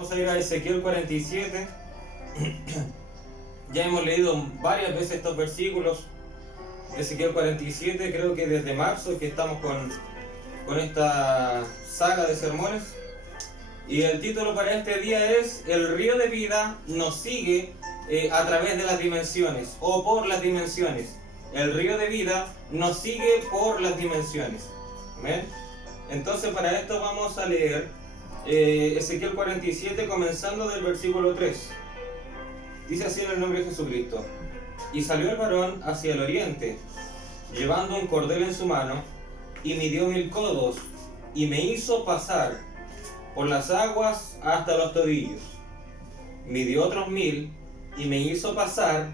Vamos a ir a Ezequiel 47. Ya hemos leído varias veces estos versículos. Ezequiel 47, creo que desde marzo que estamos con esta saga de sermones. Y el título para este día es: El río de vida nos sigue a través de las dimensiones, o por las dimensiones. El río de vida nos sigue por las dimensiones. ¿Amén? Entonces para esto vamos a leer Ezequiel 47, comenzando del versículo 3. Dice así en el nombre de Jesucristo: Y salió el varón hacia el oriente, llevando un cordel en su mano, y midió 1000 codos, y me hizo pasar por las aguas hasta los tobillos. Midió otros 1000, y me hizo pasar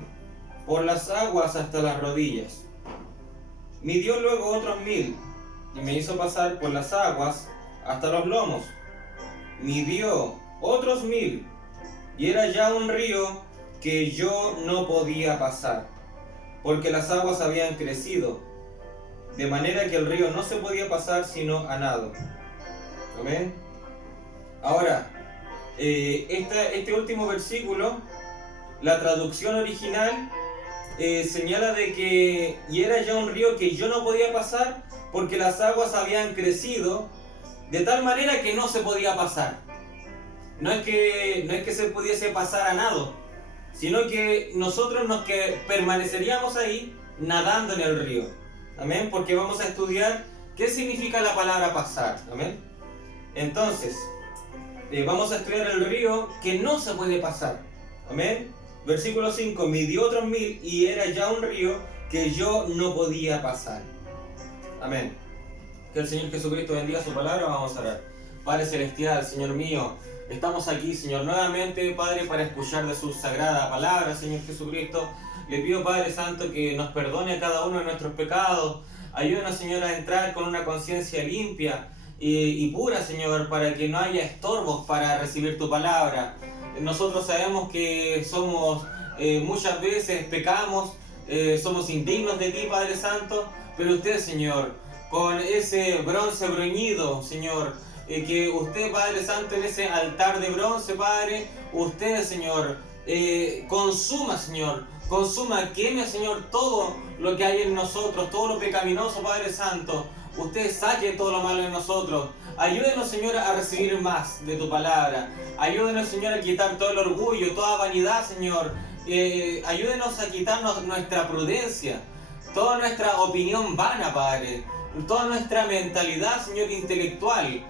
por las aguas hasta las rodillas. Midió luego otros 1000, y me hizo pasar por las aguas hasta los lomos. Midió otros 1000, y era ya un río que yo no podía pasar, porque las aguas habían crecido, de manera que el río no se podía pasar sino a nado. ¿Amén? Ahora, este último versículo, la traducción original señala de que y era ya un río que yo no podía pasar porque las aguas habían crecido de tal manera que no se podía pasar. No es que se pudiese pasar a nado, sino que nosotros permaneceríamos ahí nadando en el río. Amén, porque vamos a estudiar qué significa la palabra pasar. Amén. Entonces, vamos a estudiar el río que no se puede pasar. Amén. Versículo 5: midió otros 1000, y era ya un río que yo no podía pasar. Amén. Que el Señor Jesucristo bendiga su palabra. Vamos a orar. Padre Celestial, Señor mío, estamos aquí, Señor, nuevamente, Padre, para escuchar de su sagrada palabra, Señor Jesucristo. Le pido, Padre Santo, que nos perdone a cada uno de nuestros pecados. Ayúdanos, Señor, a entrar con una conciencia limpia y pura, Señor, para que no haya estorbos para recibir tu palabra. Nosotros sabemos que somos, muchas veces pecamos, somos indignos de ti, Padre Santo, pero usted, Señor, con ese bronce bruñido, Señor, que usted, Padre Santo, en ese altar de bronce, Padre, usted, Señor, consuma, queme, Señor, todo lo que hay en nosotros, todo lo pecaminoso, Padre Santo. Usted saque todo lo malo de nosotros. Ayúdenos, Señor, a recibir más de tu palabra. Ayúdenos, Señor, a quitar todo el orgullo, toda vanidad, Señor. Ayúdenos a quitarnos nuestra prudencia, toda nuestra opinión vana, Padre, toda nuestra mentalidad, Señor, intelectual,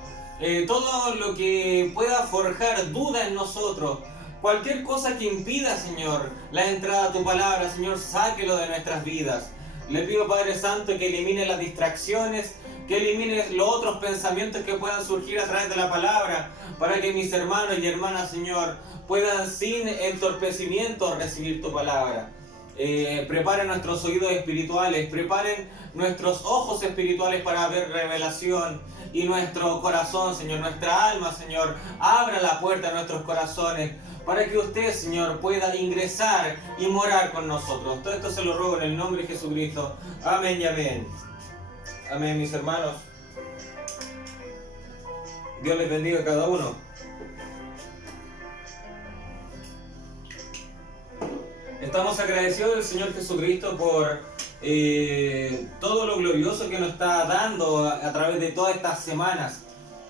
todo lo que pueda forjar duda en nosotros. Cualquier cosa que impida, Señor, la entrada a tu palabra, Señor, sáquelo de nuestras vidas. Le pido, Padre Santo, que elimine las distracciones, que elimine los otros pensamientos que puedan surgir a través de la palabra, para que mis hermanos y hermanas, Señor, puedan sin entorpecimiento recibir tu palabra. Preparen nuestros oídos espirituales, preparen nuestros ojos espirituales para ver revelación, y nuestro corazón, Señor, nuestra alma, Señor, abra la puerta de nuestros corazones para que usted, Señor, pueda ingresar y morar con nosotros. Todo esto se lo ruego en el nombre de Jesucristo. Amén y amén. Amén, mis hermanos. Dios les bendiga a cada uno. Estamos agradecidos del Señor Jesucristo por todo lo glorioso que nos está dando a través de todas estas semanas.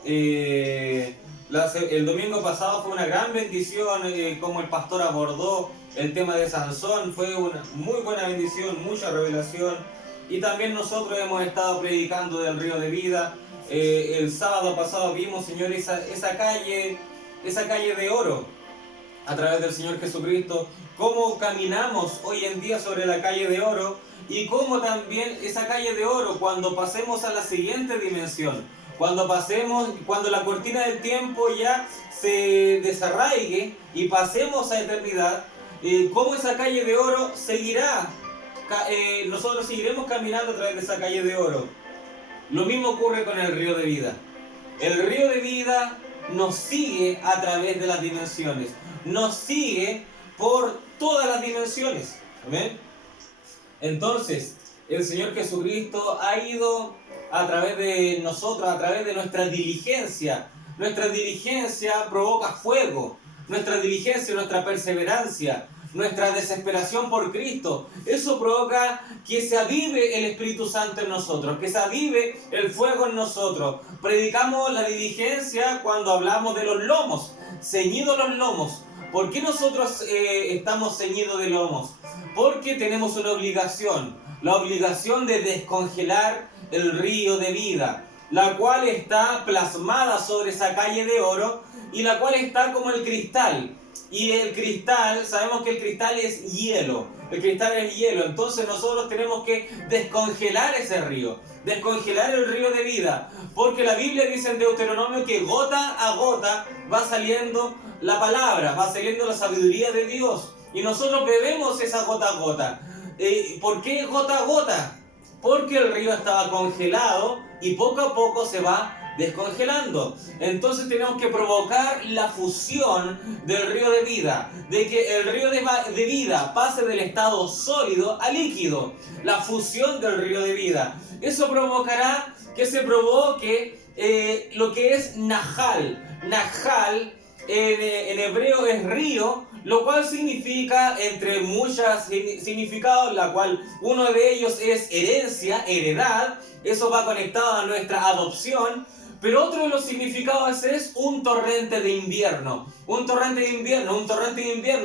El domingo pasado fue una gran bendición, como el pastor abordó el tema de Sansón. Fue una muy buena bendición, mucha revelación. Y también nosotros hemos estado predicando del río de vida. El sábado pasado vimos, Señor, esa calle de oro a través del Señor Jesucristo. Cómo caminamos hoy en día sobre la calle de oro, y cómo también esa calle de oro, cuando pasemos a la siguiente dimensión, cuando la cortina del tiempo ya se desarraigue y pasemos a eternidad, cómo esa calle de oro seguirá. Nosotros seguiremos caminando a través de esa calle de oro. Lo mismo ocurre con el río de vida. El río de vida nos sigue a través de las dimensiones, nos sigue por todas las dimensiones. Amén. Entonces, el Señor Jesucristo ha ido a través de nosotros, a través de nuestra diligencia, nuestra diligencia provoca fuego. Nuestra diligencia, nuestra perseverancia, nuestra desesperación por Cristo, eso provoca que se avive el Espíritu Santo en nosotros, que se avive el fuego en nosotros. Predicamos la diligencia cuando hablamos de los lomos, ceñidos los lomos. ¿Por qué nosotros estamos ceñidos de lomos? Porque tenemos una obligación, la obligación de descongelar el río de vida, la cual está plasmada sobre esa calle de oro y la cual está como el cristal. Y el cristal, sabemos que el cristal es hielo. El cristal es hielo. Entonces nosotros tenemos que descongelar ese río. Descongelar el río de vida. Porque la Biblia dice en Deuteronomio que gota a gota va saliendo la palabra, va saliendo la sabiduría de Dios. Y nosotros bebemos esa gota a gota. ¿Por qué gota a gota? Porque el río estaba congelado y poco a poco se va descongelando. Entonces tenemos que provocar la fusión del río de vida, de que el río de vida pase del estado sólido a líquido, la fusión del río de vida. Eso provocará que se provoque lo que es Nahal. Nahal en hebreo es río, lo cual significa, entre muchos significados, la cual uno de ellos es herencia, heredad. Eso va conectado a nuestra adopción. Pero otro de los significados es un torrente de invierno. Un torrente de invierno,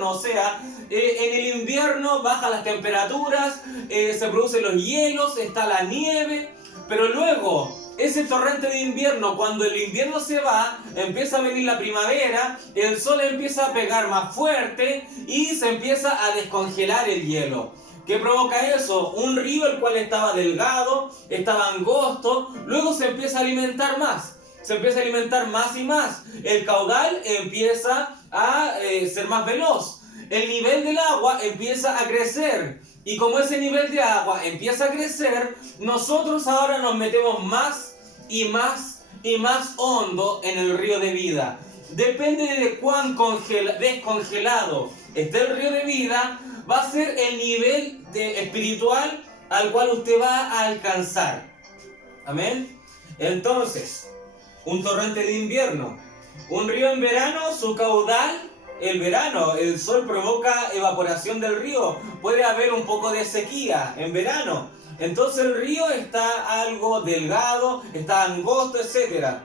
o sea, en el invierno bajan las temperaturas, se producen los hielos, está la nieve, pero luego ese torrente de invierno, cuando el invierno se va, empieza a venir la primavera, el sol empieza a pegar más fuerte y se empieza a descongelar el hielo. ¿Qué provoca eso? Un río el cual estaba delgado, estaba angosto, luego se empieza a alimentar más. Se empieza a alimentar más y más. El caudal empieza a ser más veloz. El nivel del agua empieza a crecer. Y como ese nivel de agua empieza a crecer, nosotros ahora nos metemos más y más y más hondo en el río de vida. Depende de cuán descongelado esté el río de vida, va a ser el nivel espiritual al cual usted va a alcanzar. Amén. Entonces, un torrente de invierno, un río en verano, su caudal, el verano, el sol provoca evaporación del río, puede haber un poco de sequía en verano. Entonces el río está algo delgado, está angosto, etc.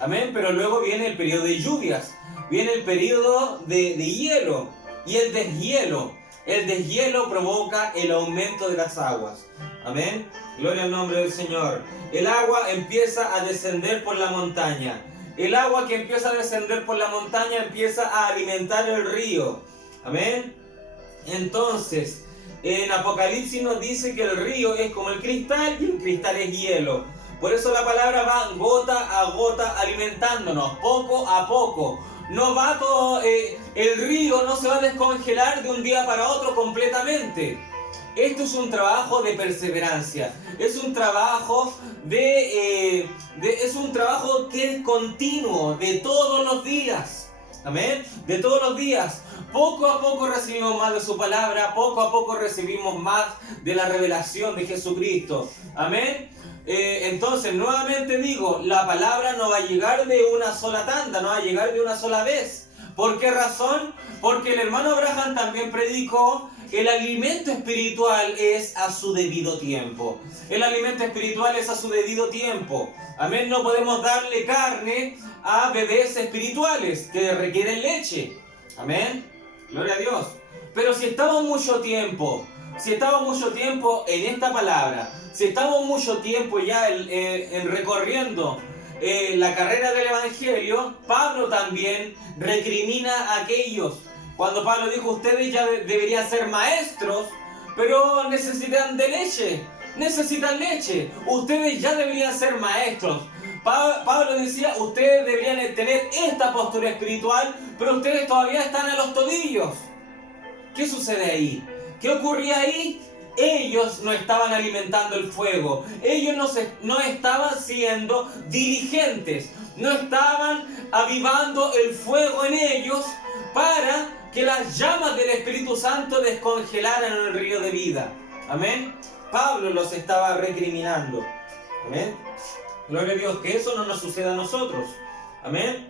Amén. Pero luego viene el periodo de lluvias, viene el periodo de hielo y el deshielo. El deshielo provoca el aumento de las aguas. Amén. Gloria al nombre del Señor. El agua empieza a descender por la montaña. El agua que empieza a descender por la montaña empieza a alimentar el río. Amén. Entonces, en Apocalipsis nos dice que el río es como el cristal y el cristal es hielo. Por eso la palabra va gota a gota alimentándonos, poco a poco. No va todo, el río no se va a descongelar de un día para otro completamente. Esto es un trabajo de perseverancia, es un trabajo es un trabajo que es continuo, de todos los días. Amén. De todos los días. Poco a poco recibimos más de su palabra, poco a poco recibimos más de la revelación de Jesucristo. Amén. Entonces, nuevamente digo, la palabra no va a llegar de una sola tanda, no va a llegar de una sola vez. ¿Por qué razón? Porque el hermano Abraham también predicó que el alimento espiritual es a su debido tiempo. El alimento espiritual es a su debido tiempo. Amén. No podemos darle carne a bebés espirituales que requieren leche. Amén. Gloria a Dios. Pero si estamos mucho tiempo en esta palabra, si estamos mucho tiempo ya en recorriendo la carrera del Evangelio, Pablo también recrimina a aquellos. Cuando Pablo dijo, ustedes ya deberían ser maestros, pero necesitan de leche, necesitan leche. Ustedes ya deberían ser maestros. Pablo decía, ustedes deberían tener esta postura espiritual, pero ustedes todavía están a los tobillos. ¿Qué sucede ahí? ¿Qué ocurría ahí? Ellos no estaban alimentando el fuego. Ellos no estaban siendo diligentes. No estaban avivando el fuego en ellos para que las llamas del Espíritu Santo descongelaran el río de vida. Amén. Pablo los estaba recriminando. Amén. Gloria a Dios, que eso no nos suceda a nosotros. Amén.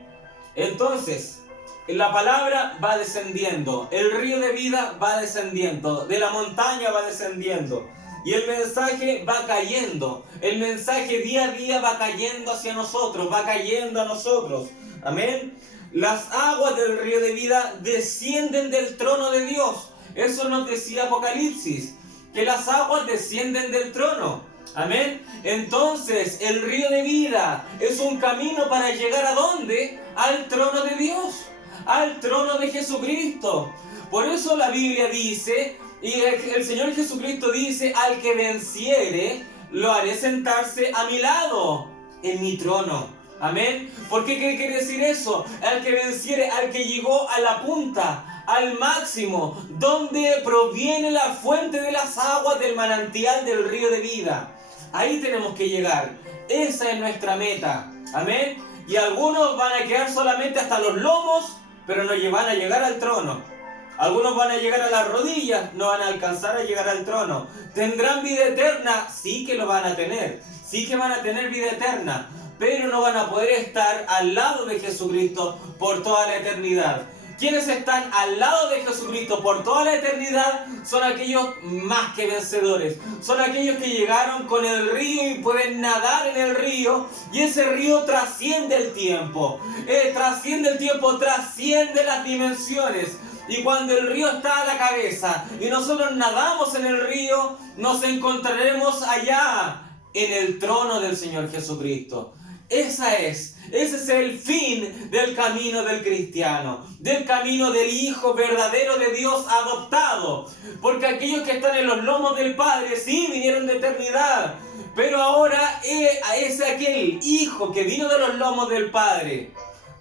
Entonces, la palabra va descendiendo, el río de vida va descendiendo, de la montaña va descendiendo. Y el mensaje va cayendo, el mensaje día a día va cayendo hacia nosotros, va cayendo a nosotros. Amén. Las aguas del río de vida descienden del trono de Dios. Eso nos decía Apocalipsis, que las aguas descienden del trono. Amén. Entonces, el río de vida es un camino para llegar ¿a dónde? Al trono de Dios, al trono de Jesucristo. Por eso la Biblia dice, y el Señor Jesucristo dice, al que venciere, lo haré sentarse a mi lado, en mi trono. Amén. ¿Por qué quiere decir eso? Al que venciere, al que llegó a la punta, al máximo, donde proviene la fuente de las aguas del manantial del río de vida. Ahí tenemos que llegar. Esa es nuestra meta. Amén. Y algunos van a quedar solamente hasta los lomos, pero no van a llegar al trono. Algunos van a llegar a las rodillas, no van a alcanzar a llegar al trono. ¿Tendrán vida eterna? Sí que lo van a tener. Sí que van a tener vida eterna. Pero no van a poder estar al lado de Jesucristo por toda la eternidad. Quienes están al lado de Jesucristo por toda la eternidad son aquellos más que vencedores. Son aquellos que llegaron con el río y pueden nadar en el río. Y ese río trasciende el tiempo. Trasciende las dimensiones. Y cuando el río está a la cabeza y nosotros nadamos en el río, nos encontraremos allá en el trono del Señor Jesucristo. Ese es el fin del camino del cristiano, del camino del Hijo verdadero de Dios adoptado. Porque aquellos que están en los lomos del Padre, sí, vinieron de eternidad, pero ahora es aquel Hijo que vino de los lomos del Padre.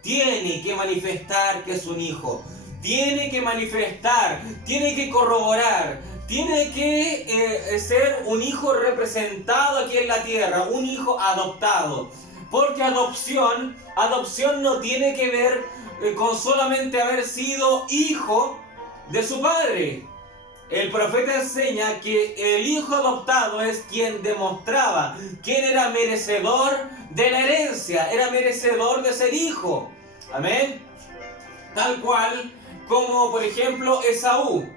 Tiene que manifestar que es un hijo, tiene que manifestar, tiene que corroborar, tiene que ser un hijo representado aquí en la tierra, un hijo adoptado. Porque adopción no tiene que ver con solamente haber sido hijo de su padre. El profeta enseña que el hijo adoptado es quien demostraba quién era merecedor de la herencia, era merecedor de ser hijo. Amén. Tal cual como por ejemplo Esaú.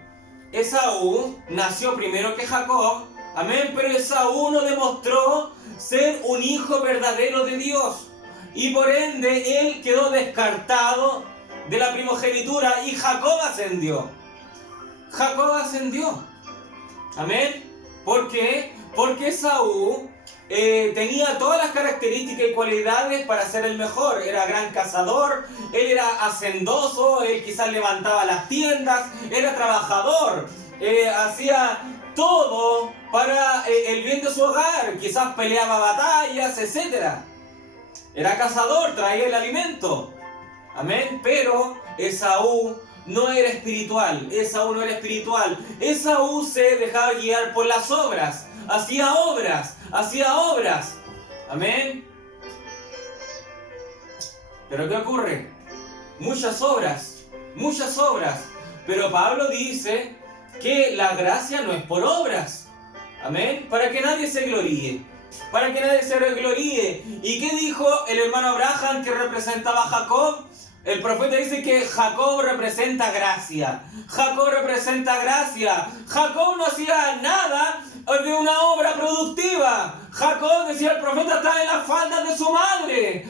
Esaú nació primero que Jacob. Amén, pero Esaú no demostró ser un hijo verdadero de Dios. Y por ende, él quedó descartado de la primogenitura y Jacob ascendió. Amén. ¿Por qué? Porque Esaú tenía todas las características y cualidades para ser el mejor. Era gran cazador, él era hacendoso, él quizás levantaba las tiendas, era trabajador, hacía todo para el bien de su hogar, quizás peleaba batallas, etc. Era cazador, traía el alimento. Amén. Pero Esaú no era espiritual. Esaú se dejaba guiar por las obras. Hacía obras. Amén. Pero ¿qué ocurre? Muchas obras. Pero Pablo dice que la gracia no es por obras. Amén. Para que nadie se gloríe. ¿Y qué dijo el hermano Abraham que representaba a Jacob? El profeta dice que Jacob representa gracia. Jacob no hacía nada de una obra productiva. Jacob, decía el profeta, estaba en las faldas de su madre.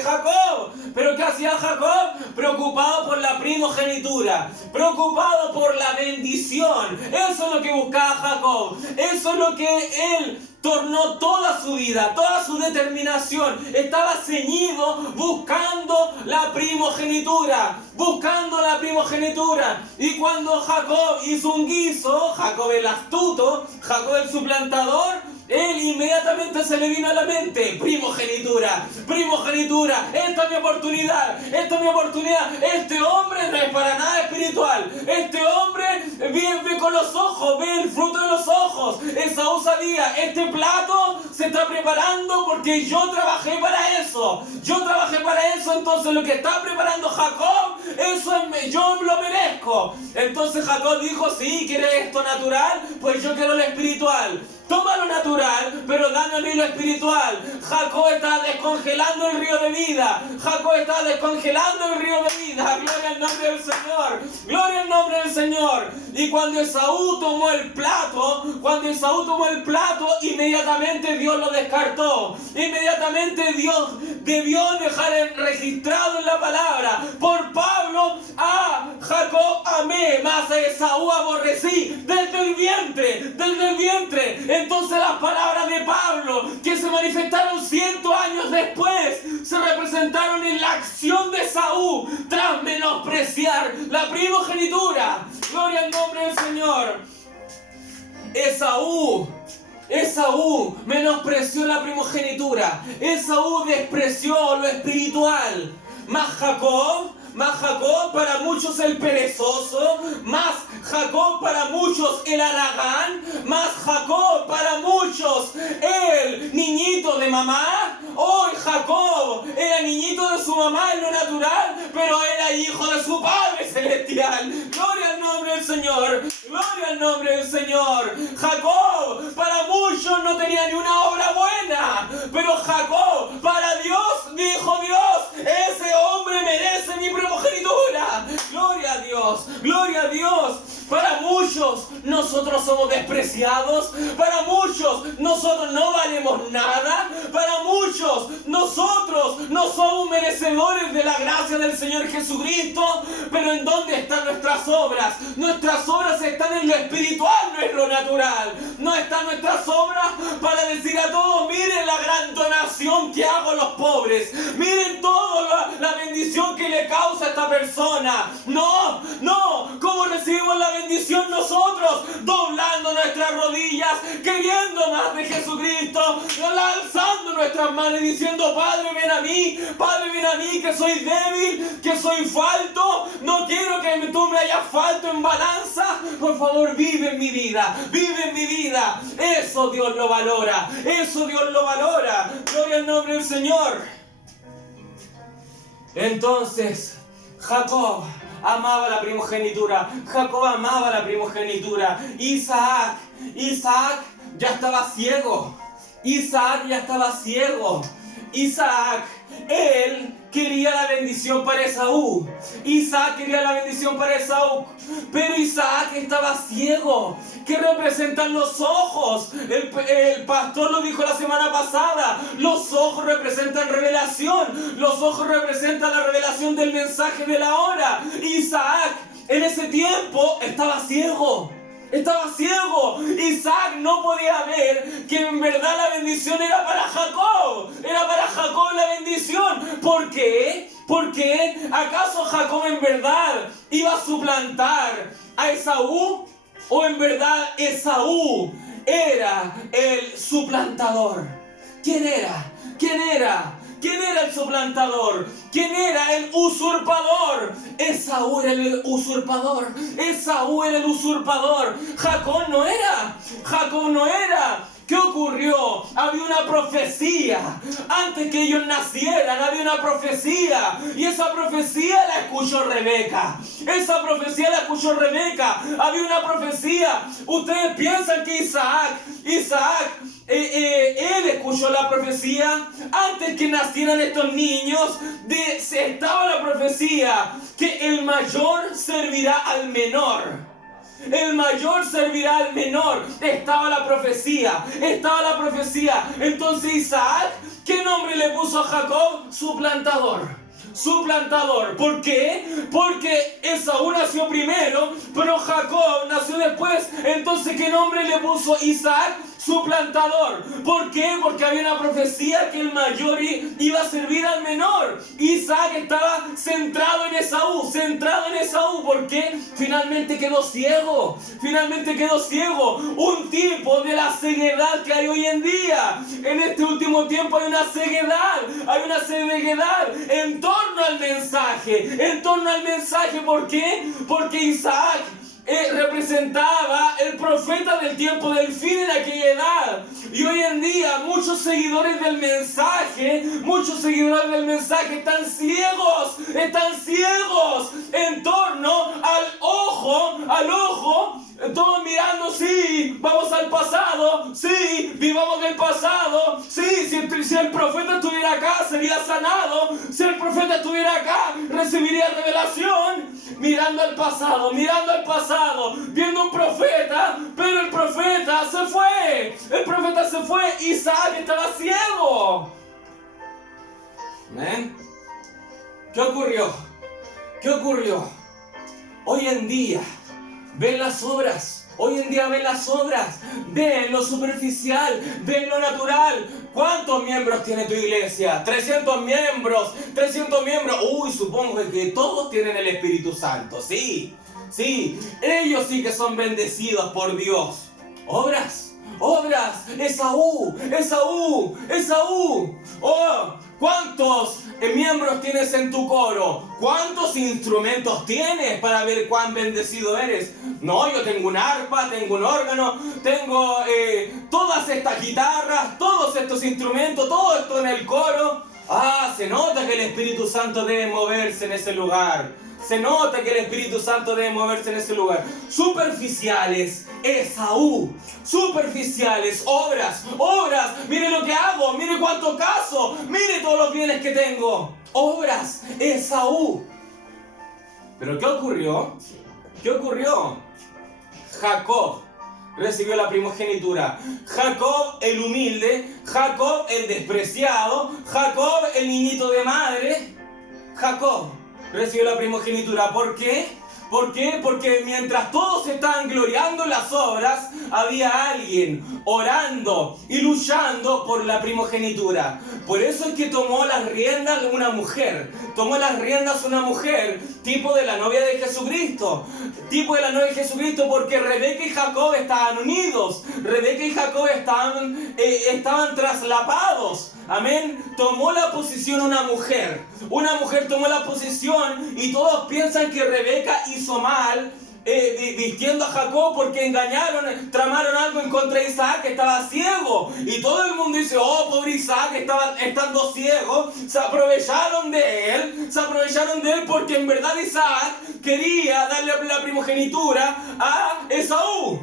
Jacob. ¿Pero qué hacía Jacob? Preocupado por la primogenitura. Preocupado por la bendición. Eso es lo que buscaba Jacob. Eso es lo que él tornó toda su vida, toda su determinación. Estaba ceñido buscando la primogenitura. Y cuando Jacob hizo un guiso, Jacob el astuto, Jacob el suplantador, él inmediatamente se le vino a la mente: primogenitura, esta es mi oportunidad. Este hombre no es para nada espiritual. Este hombre ve con los ojos, ve el fruto de los ojos. Esaú sabía: este plato se está preparando porque yo trabajé para eso. Entonces lo que está preparando Jacob, yo lo merezco. Entonces Jacob dijo: sí, ¿quieres esto natural? Pues yo quiero lo espiritual. toma lo natural, pero dame a mí lo espiritual. Jacob está descongelando el río de vida. Jacob está descongelando el río de vida. Gloria al nombre del Señor. Gloria al nombre del Señor. Y cuando Esaú tomó el plato, inmediatamente Dios lo descartó. Inmediatamente Dios debió dejar registrado en la palabra: por Pablo a Jacob amé, mas a Esaú aborrecí. Desde el vientre. Entonces las palabras de Pablo, que se manifestaron 100 años después, se representaron en la acción de Esaú tras menospreciar la primogenitura. Gloria al nombre del Señor. Esaú menospreció la primogenitura. Esaú despreció lo espiritual. Más Jacob para muchos el perezoso, más Jacob para muchos el haragán, más Jacob para muchos el niñito de mamá. Hoy Jacob era niñito de su mamá en lo natural, pero era hijo de su Padre Celestial. Gloria al nombre del Señor. Gloria al nombre del Señor. Jacob para muchos no tenía ni una obra buena, pero Jacob para Dios dijo: Dios, ese hombre merece mi primogenitura. Gloria a Dios. Gloria a Dios. Para muchos nosotros somos despreciados. Para muchos nosotros no valemos nada. Para muchos nosotros no somos merecedores de la gracia del Señor Jesucristo. Pero ¿en dónde están nuestras obras? Nuestras obras están en lo espiritual, no en lo natural. No están nuestras obras para decir a todos: miren la gran donación que hago a los pobres. Miren toda la bendición que le causa a esta persona. No. ¿Cómo recibimos la bendición nosotros? Doblando nuestras rodillas, queriendo más de Jesucristo, alzando nuestras manos y diciendo: Padre, ven a mí, que soy débil, que soy falto. No quiero que tú me hayas falto en balanza. Por favor, vive en mi vida. Eso Dios lo valora. Gloria al nombre del Señor. Entonces, Jacob amaba la primogenitura. Isaac ya estaba ciego. Él quería la bendición para Esaú. Pero Isaac estaba ciego. ¿Qué representan los ojos? El pastor lo dijo la semana pasada. Los ojos representan revelación. Los ojos representan la revelación del mensaje de la hora. Isaac en ese tiempo estaba ciego. Isaac no podía ver que en verdad la bendición era para Jacob. La bendición. ¿Por qué? Porque ¿acaso Jacob en verdad iba a suplantar a Esaú? ¿O en verdad Esaú era el suplantador? ¿Quién era el suplantador? ¿Quién era el usurpador? Esaú era el usurpador. Jacob no era. ¿Qué ocurrió? Había una profecía. Antes que ellos nacieran, había una profecía. Y esa profecía la escuchó Rebeca. Había una profecía. Ustedes piensan que Isaac, él escuchó la profecía. Antes que nacieran estos niños, estaba la profecía que el mayor servirá al menor. Estaba la profecía. Entonces Isaac, ¿qué nombre le puso a Jacob? Suplantador. ¿Por qué? Porque Esaú nació primero, pero Jacob nació después. Entonces, ¿qué nombre le puso Isaac? Suplantador. ¿Por qué? Porque había una profecía que el mayor iba a servir al menor. Isaac estaba centrado en Esaú. Porque finalmente quedó ciego. Un tipo de la ceguedad que hay hoy en día. En este último tiempo hay una ceguedad en torno al mensaje. ¿Por qué? Porque Isaac representaba el profeta del tiempo del fin en aquella edad. Y hoy en día muchos seguidores del mensaje están ciegos en torno al ojo todos mirando, sí, vamos al pasado, sí, vivamos del pasado, sí, si el profeta estuviera acá sería sanado, si el profeta estuviera acá recibiría revelación, mirando al pasado, viendo un profeta, pero el profeta se fue, Isaac estaba ciego. ¿Amén? ¿Qué ocurrió? Hoy en día ven las obras, ven lo superficial, ven lo natural. ¿Cuántos miembros tiene tu iglesia? 300 miembros. Uy, supongo que todos tienen el Espíritu Santo. Sí, ellos sí que son bendecidos por Dios. Obras, Esaú. Oh, ¿cuántos miembros tienes en tu coro? ¿Cuántos instrumentos tienes para ver cuán bendecido eres? No, yo tengo un arpa, tengo un órgano, tengo todas estas guitarras, todos estos instrumentos, todo esto en el coro. Se nota que el Espíritu Santo debe moverse en ese lugar. Superficiales, Esaú. Superficiales, obras. Mire lo que hago, mire cuánto caso, mire todos los bienes que tengo. Obras, Esaú. ¿Pero qué ocurrió? Jacob recibió la primogenitura. Jacob el humilde, Jacob el despreciado, Jacob el niñito de madre. Jacob recibió la primogenitura. ¿Por qué? Porque mientras todos estaban gloriando en las obras, había alguien orando y luchando por la primogenitura. Por eso es que tomó las riendas una mujer, tipo de la novia de Jesucristo, porque Rebeca y Jacob estaban unidos, estaban traslapados. Amén. Tomó la posición una mujer tomó la posición, y todos piensan que Rebeca hizo mal vistiendo a Jacob, porque tramaron algo en contra de Isaac, que estaba ciego, y todo el mundo dice: oh, pobre Isaac, estando ciego. Se aprovecharon de él, porque en verdad Isaac quería darle la primogenitura a Esaú.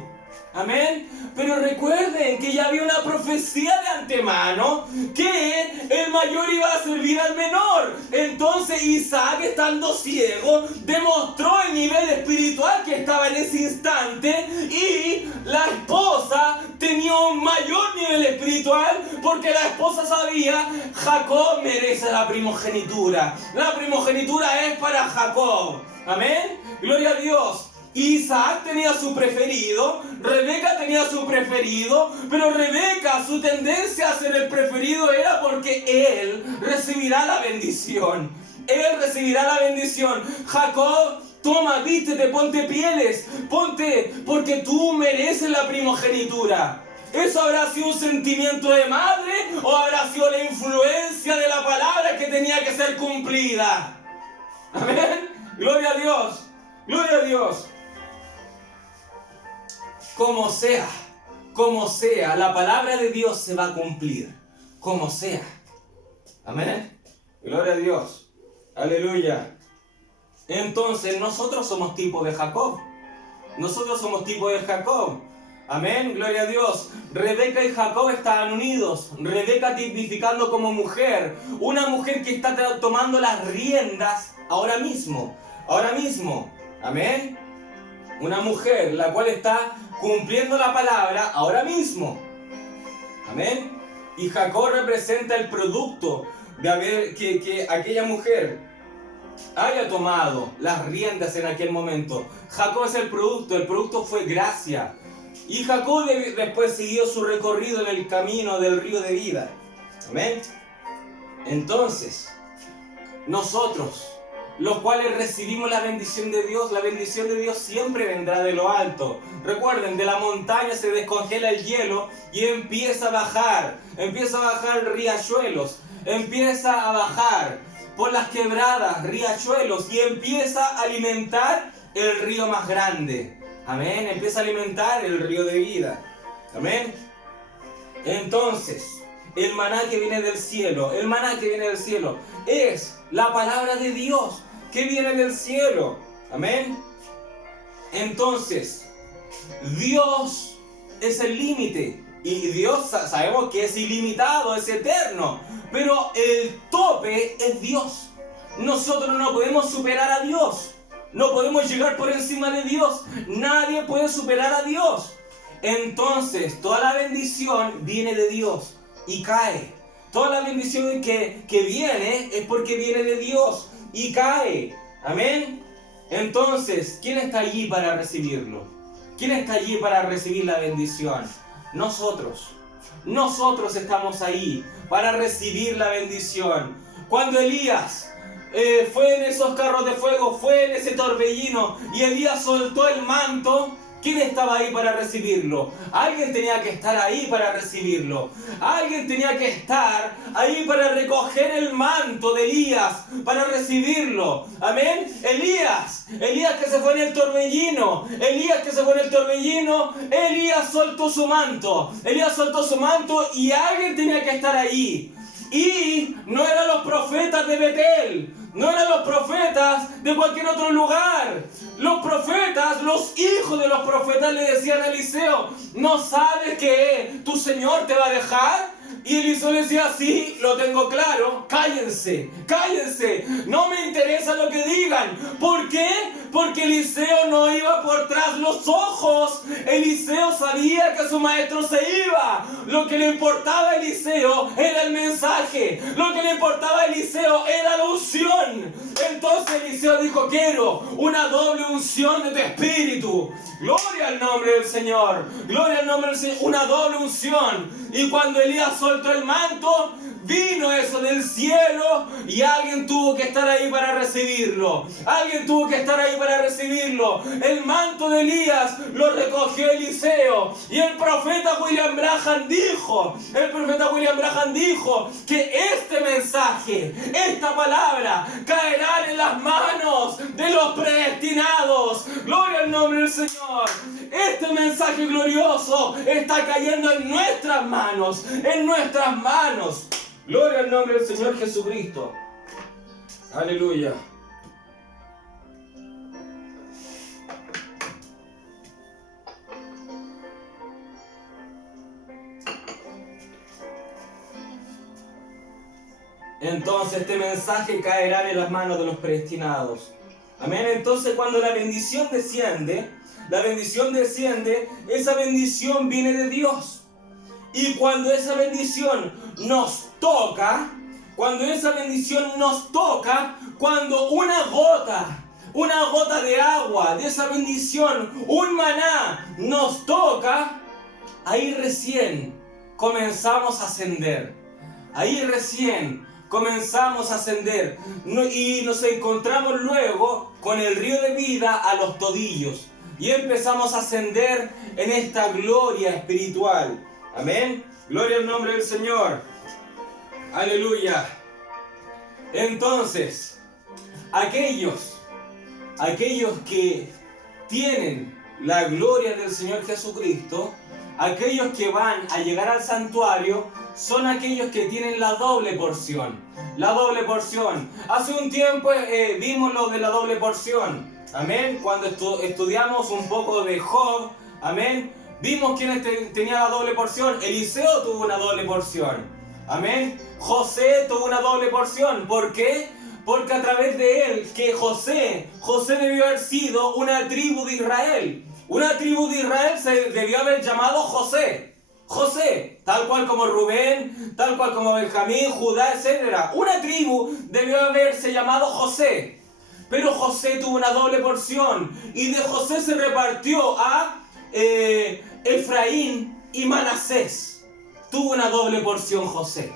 Amén. Pero recuerden que ya había una profecía de antemano que el mayor iba a servir al menor. Entonces Isaac, estando ciego, demostró el nivel espiritual que estaba en ese instante, y la esposa tenía un mayor nivel espiritual, porque la esposa sabía: Jacob merece la primogenitura. La primogenitura es para Jacob. Amén. Gloria a Dios. Isaac tenía su preferido, Rebeca tenía su preferido, pero Rebeca, su tendencia a ser el preferido era porque él recibirá la bendición. Jacob: toma, vístete, ponte pieles, porque tú mereces la primogenitura. ¿Eso habrá sido un sentimiento de madre, o habrá sido la influencia de la palabra que tenía que ser cumplida? Amén. Gloria a Dios. Como sea, la palabra de Dios se va a cumplir. Como sea. Amén. Gloria a Dios. Aleluya. Entonces nosotros somos tipo de Jacob. Amén. Gloria a Dios. Rebeca y Jacob estaban unidos. Rebeca tipificando como mujer. Una mujer que está tomando las riendas ahora mismo. Amén. Una mujer la cual está cumpliendo la palabra ahora mismo. Amén. Y Jacob representa el producto de que aquella mujer haya tomado las riendas en aquel momento. Jacob es el producto fue gracia. Y Jacob después siguió su recorrido en el camino del río de vida. Amén. Entonces, nosotros, los cuales recibimos la bendición de Dios siempre vendrá de lo alto. Recuerden, de la montaña se descongela el hielo y empieza a bajar riachuelos, empieza a bajar por las quebradas riachuelos, y empieza a alimentar el río más grande. Amén. Empieza a alimentar el río de vida. Amén. Entonces, el maná que viene del cielo es la palabra de Dios que viene del cielo. Amén. Entonces, Dios es el límite. Y Dios sabemos que es ilimitado, es eterno. Pero el tope es Dios. Nosotros no podemos superar a Dios. No podemos llegar por encima de Dios. Nadie puede superar a Dios. Entonces, toda la bendición viene de Dios y cae. Toda la bendición que viene es porque viene de Dios y cae. Amén. Entonces, ¿quién está allí para recibirlo? ¿Quién está allí para recibir la bendición? Nosotros. Nosotros estamos ahí para recibir la bendición. Cuando Elías fue en esos carros de fuego, fue en ese torbellino y Elías soltó el manto, ¿quién estaba ahí para recibirlo? Alguien tenía que estar ahí para recibirlo. Alguien tenía que estar ahí para recoger el manto de Elías, para recibirlo. Amén. Elías que se fue en el torbellino. Elías soltó su manto. Y alguien tenía que estar ahí. Y no eran los profetas de Betel. No eran los profetas de cualquier otro lugar. Los profetas, los hijos de los profetas le decían a Eliseo: ¿no sabes que tu Señor te va a dejar? Y Eliseo le decía: sí, lo tengo claro. Cállense. No me interesa lo que digan. ¿Por qué? Porque Eliseo no iba por tras los ojos. Eliseo sabía que su maestro se iba. Lo que le importaba a Eliseo era el mensaje. Lo que le importaba a Eliseo era la unción. Entonces Eliseo dijo: quiero una doble unción de tu espíritu. Gloria al nombre del Señor. Una doble unción. Y cuando Elías soltó el manto, vino eso del cielo y alguien tuvo que estar ahí para recibirlo. El manto de Elías lo recogió Eliseo. Y el profeta William Branham dijo que este mensaje, esta palabra, caerán en las manos de los predestinados. Gloria al nombre del Señor. Este mensaje glorioso está cayendo en nuestras manos. Gloria al nombre del Señor Jesucristo. Aleluya. Entonces este mensaje caerá en las manos de los predestinados. Amén. Entonces cuando la bendición desciende, esa bendición viene de Dios. Y cuando esa bendición nos toca, cuando una gota de agua de esa bendición, un maná nos toca, ahí recién comenzamos a ascender. Y nos encontramos luego con el río de vida a los todillos. Y empezamos a ascender en esta gloria espiritual. Amén. Gloria al nombre del Señor. Aleluya. Entonces, aquellos que tienen la gloria del Señor Jesucristo, aquellos que van a llegar al santuario, son aquellos que tienen la doble porción. Hace un tiempo vimos lo de la doble porción. Amén. Cuando estudiamos un poco de Job, amén, vimos quién tenía la doble porción. Eliseo tuvo una doble porción. Amén. José tuvo una doble porción. ¿Por qué? Porque a través de él, que José debió haber sido una tribu de Israel. Una tribu de Israel se debió haber llamado José, tal cual como Rubén, tal cual como Benjamín, Judá, etc. Una tribu debió haberse llamado José. Pero José tuvo una doble porción. Y de José se repartió a Efraín y Manasés. Tuvo una doble porción José.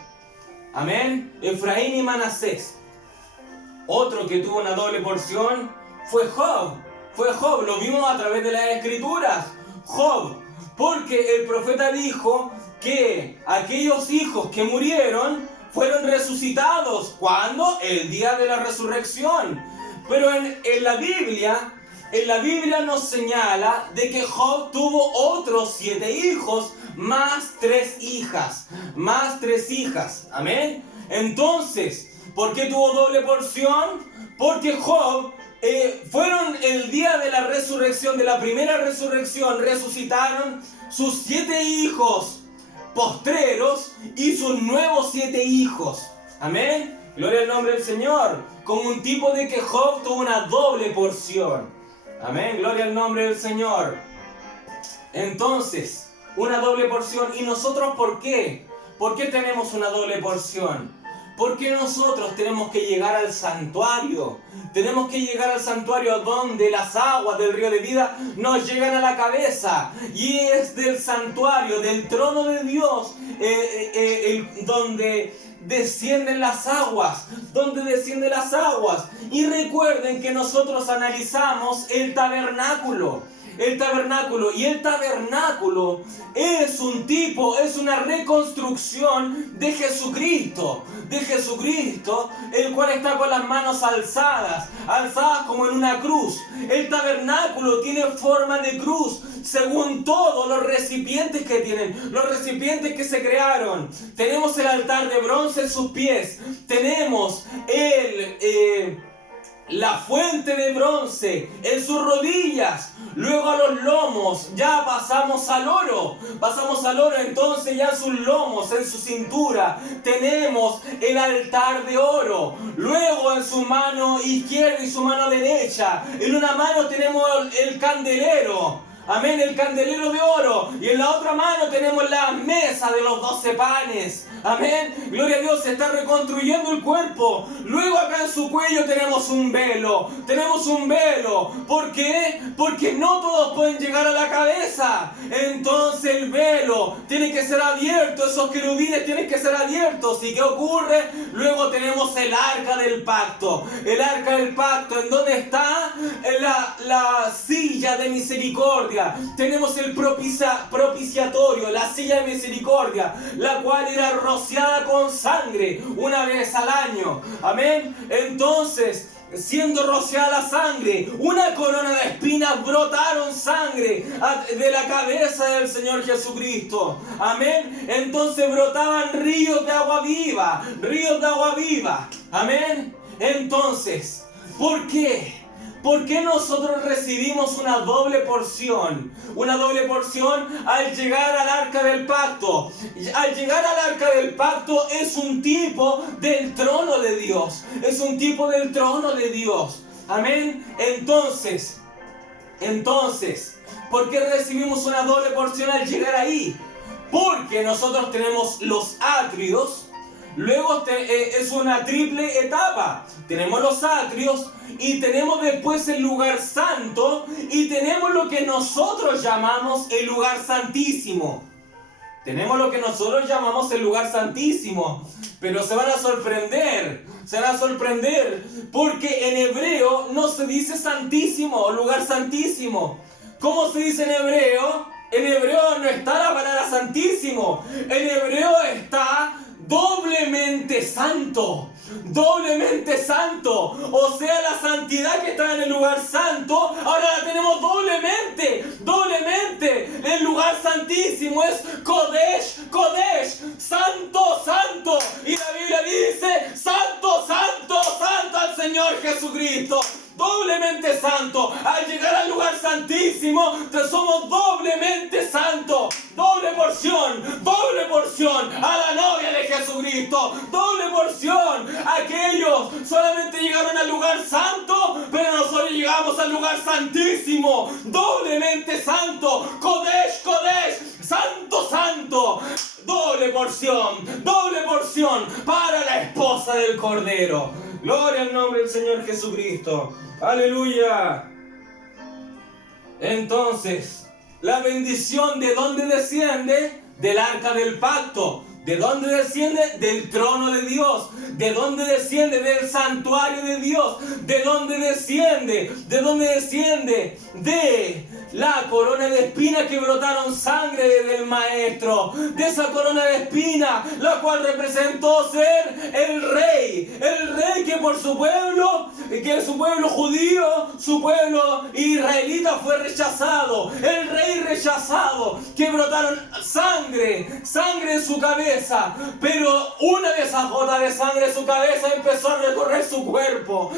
Amén. Efraín y Manasés. Otro que tuvo una doble porción fue Job. Lo vimos a través de las Escrituras. Job. Porque el profeta dijo que aquellos hijos que murieron fueron resucitados. ¿Cuándo? El día de la resurrección. Pero en la Biblia nos señala de que Job tuvo otros 7 hijos más 3 hijas. Amén. Entonces, ¿por qué tuvo doble porción? Porque Job fueron el día de la resurrección, de la primera resurrección, resucitaron sus 7 hijos postreros y sus nuevos 7 hijos. Amén. Gloria al nombre del Señor. Como un tipo de que Job tuvo una doble porción. Amén. Gloria al nombre del Señor. Entonces, una doble porción. ¿Y nosotros por qué? ¿Por qué tenemos una doble porción? Porque nosotros tenemos que llegar al santuario. Tenemos que llegar al santuario donde las aguas del río de vida nos llegan a la cabeza. Y es del santuario, del trono de Dios, donde descienden las aguas. Donde descienden las aguas. Y recuerden que nosotros analizamos el tabernáculo. El tabernáculo. Y el tabernáculo es un tipo, es una reconstrucción de Jesucristo. De Jesucristo, el cual está con las manos alzadas como en una cruz. El tabernáculo tiene forma de cruz, según todos los recipientes que tienen, los recipientes que se crearon. Tenemos el altar de bronce en sus pies. Tenemos la fuente de bronce en sus rodillas. Luego a los lomos ya pasamos al oro. Entonces ya en sus lomos, en su cintura, tenemos el altar de oro. Luego en su mano izquierda y su mano derecha, en una mano tenemos el candelero. Amén, el candelero de oro. Y en la otra mano tenemos la mesa de los 12 panes. Amén, gloria a Dios, se está reconstruyendo el cuerpo. Luego acá en su cuello tenemos un velo. ¿Por qué? Porque no todos pueden llegar a la cabeza. Entonces el velo tiene que ser abierto. Esos querubines tienen que ser abiertos. ¿Y qué ocurre? Luego tenemos el arca del pacto. El arca del pacto, ¿en dónde está? En la silla de misericordia. Tenemos el propiciatorio, la silla de misericordia, la cual era rociada con sangre una vez al año. Amén. Entonces, siendo rociada la sangre, una corona de espinas brotaron sangre de la cabeza del Señor Jesucristo. Amén. Entonces brotaban ríos de agua viva. Amén. Entonces, ¿por qué? ¿Por qué nosotros recibimos una doble porción? Una doble porción al llegar al arca del pacto. Al llegar al arca del pacto es un tipo del trono de Dios. Amén. Entonces, ¿por qué recibimos una doble porción al llegar ahí? Porque nosotros tenemos los atrios. Luego es una triple etapa. Tenemos los atrios y tenemos después el lugar santo y tenemos lo que nosotros llamamos el lugar santísimo. Pero se van a sorprender porque en hebreo no se dice santísimo o lugar santísimo. ¿Cómo se dice en hebreo? En hebreo no está la palabra santísimo. En hebreo está doblemente santo. O sea, la santidad que está en el lugar santo, ahora la tenemos doblemente. El lugar santísimo es Kodesh, santo. Y la Biblia dice, santo al Señor Jesucristo. Doblemente santo. Al llegar al lugar santísimo, somos doblemente santos. Doble porción a la novia de Jesucristo. Doble porción. Aquellos solamente llegaron al lugar santo, pero nosotros llegamos al lugar santísimo. Doblemente santo. Kodesh, santo. Doble porción para la esposa del Cordero. Gloria al nombre del Señor Jesucristo. Aleluya. Entonces, la bendición, ¿de dónde desciende? Del arca del pacto. ¿De dónde desciende? Del trono de Dios. ¿De dónde desciende? Del santuario de Dios. ¿De dónde desciende? la corona de espinas que brotaron sangre del maestro, de esa corona de espinas, la cual representó ser el rey que por su pueblo, que su pueblo judío, su pueblo israelita fue rechazado, el rey rechazado, que brotaron sangre en su cabeza, pero una de esas gotas de sangre en su cabeza empezó a recorrer su cuerpo,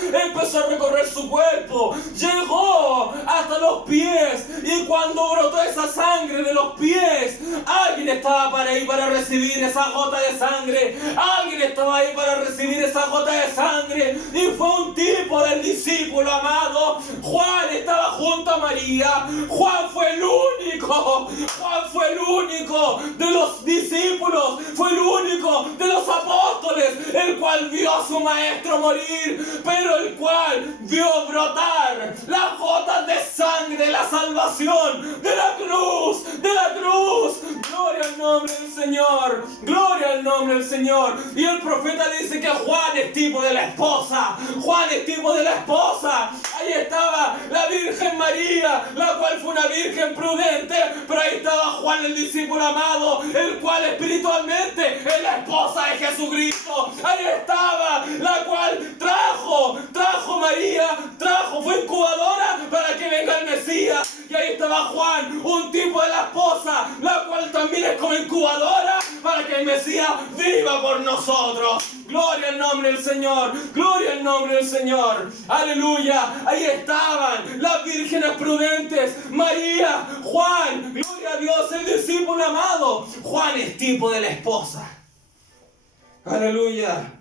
llegó hasta los pies, y cuando brotó esa sangre de los pies, alguien estaba para recibir esa gota de sangre, y fue un tipo del discípulo amado. Juan estaba junto a María. Juan fue el único de los discípulos, fue el único de los apóstoles, el cual vio a su maestro morir, pero el cual vio brotar las gotas de sangre, la salvación de la cruz. Gloria al nombre del Señor, gloria al nombre del Señor. Y el profeta dice que Juan es tipo de la esposa, ahí estaba la Virgen María, la cual fue una virgen prudente, pero ahí estaba Juan, el discípulo amado, el cual espiritualmente es la esposa de Jesucristo. Ahí estaba, la cual trajo María, fue incubadora para que venga el Mesías. Y ahí estaba Juan, un tipo de la esposa, la cual también es como incubadora para que el Mesías viva por nosotros. Gloria al nombre del Señor, gloria al nombre del Señor. Aleluya, ahí estaban las vírgenes prudentes, María, Juan, gloria a Dios, el discípulo amado. Juan es tipo de la esposa. Aleluya.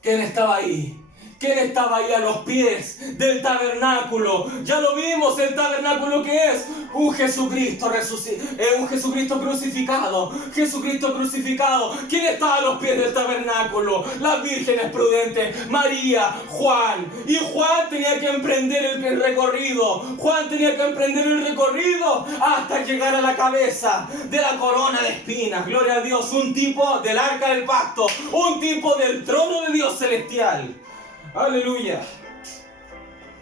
¿Quién estaba ahí? ¿Quién estaba ahí a los pies del tabernáculo? Ya lo vimos, el tabernáculo que es un Jesucristo crucificado. ¿Quién estaba a los pies del tabernáculo? Las vírgenes prudentes, María, Juan. Y Juan tenía que emprender el recorrido. Hasta llegar a la cabeza de la corona de espinas. Gloria a Dios, un tipo del arca del pacto, un tipo del trono de Dios celestial. Aleluya.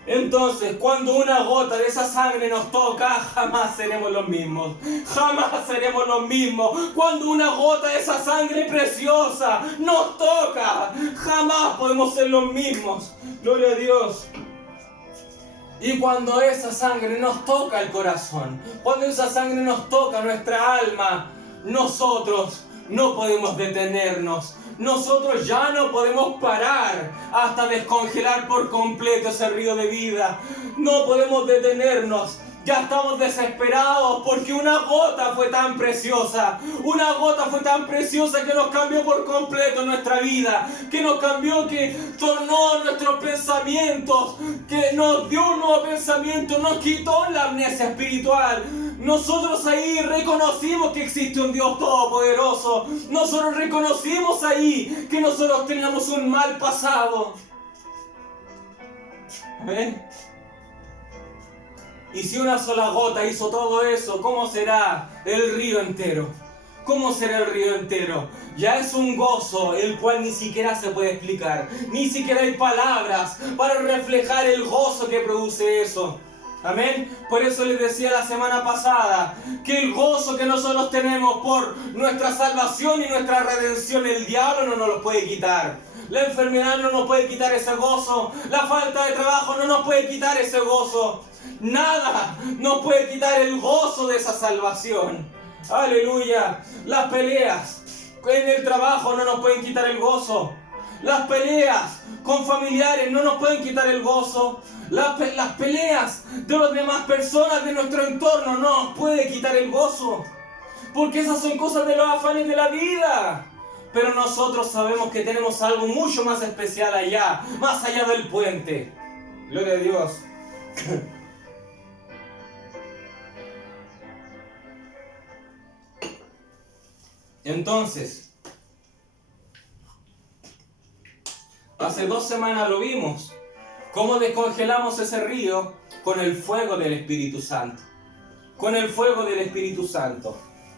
Entonces, cuando una gota de esa sangre nos toca, jamás seremos los mismos. Cuando una gota de esa sangre preciosa nos toca, jamás podemos ser los mismos. Gloria a Dios. Y cuando esa sangre nos toca el corazón, cuando esa sangre nos toca nuestra alma, nosotros no podemos detenernos. Nosotros ya no podemos parar hasta descongelar por completo ese río de vida. No podemos detenernos. Ya estamos desesperados porque una gota fue tan preciosa. Que nos cambió por completo nuestra vida. Que nos cambió, que tornó nuestros pensamientos. Que nos dio un nuevo pensamiento. Nos quitó la amnesia espiritual. Nosotros ahí reconocimos que existe un Dios todopoderoso. Nosotros reconocimos ahí que nosotros teníamos un mal pasado. ¿Amén? Y si una sola gota hizo todo eso, ¿cómo será el río entero? Ya es un gozo el cual ni siquiera se puede explicar. Ni siquiera hay palabras para reflejar el gozo que produce eso. Amén. Por eso les decía la semana pasada que el gozo que nosotros tenemos por nuestra salvación y nuestra redención, el diablo no nos lo puede quitar. La enfermedad no nos puede quitar ese gozo. La falta de trabajo no nos puede quitar ese gozo. Nada nos puede quitar el gozo de esa salvación. Aleluya. Las peleas en el trabajo no nos pueden quitar el gozo. Las peleas con familiares no nos pueden quitar el gozo. Las peleas de las demás personas de nuestro entorno no nos puede quitar el gozo. Porque esas son cosas de los afanes de la vida. Pero nosotros sabemos que tenemos algo mucho más especial allá, más allá del puente. Gloria a Dios. Entonces, hace 2 semanas lo vimos, cómo descongelamos ese río con el fuego del Espíritu Santo.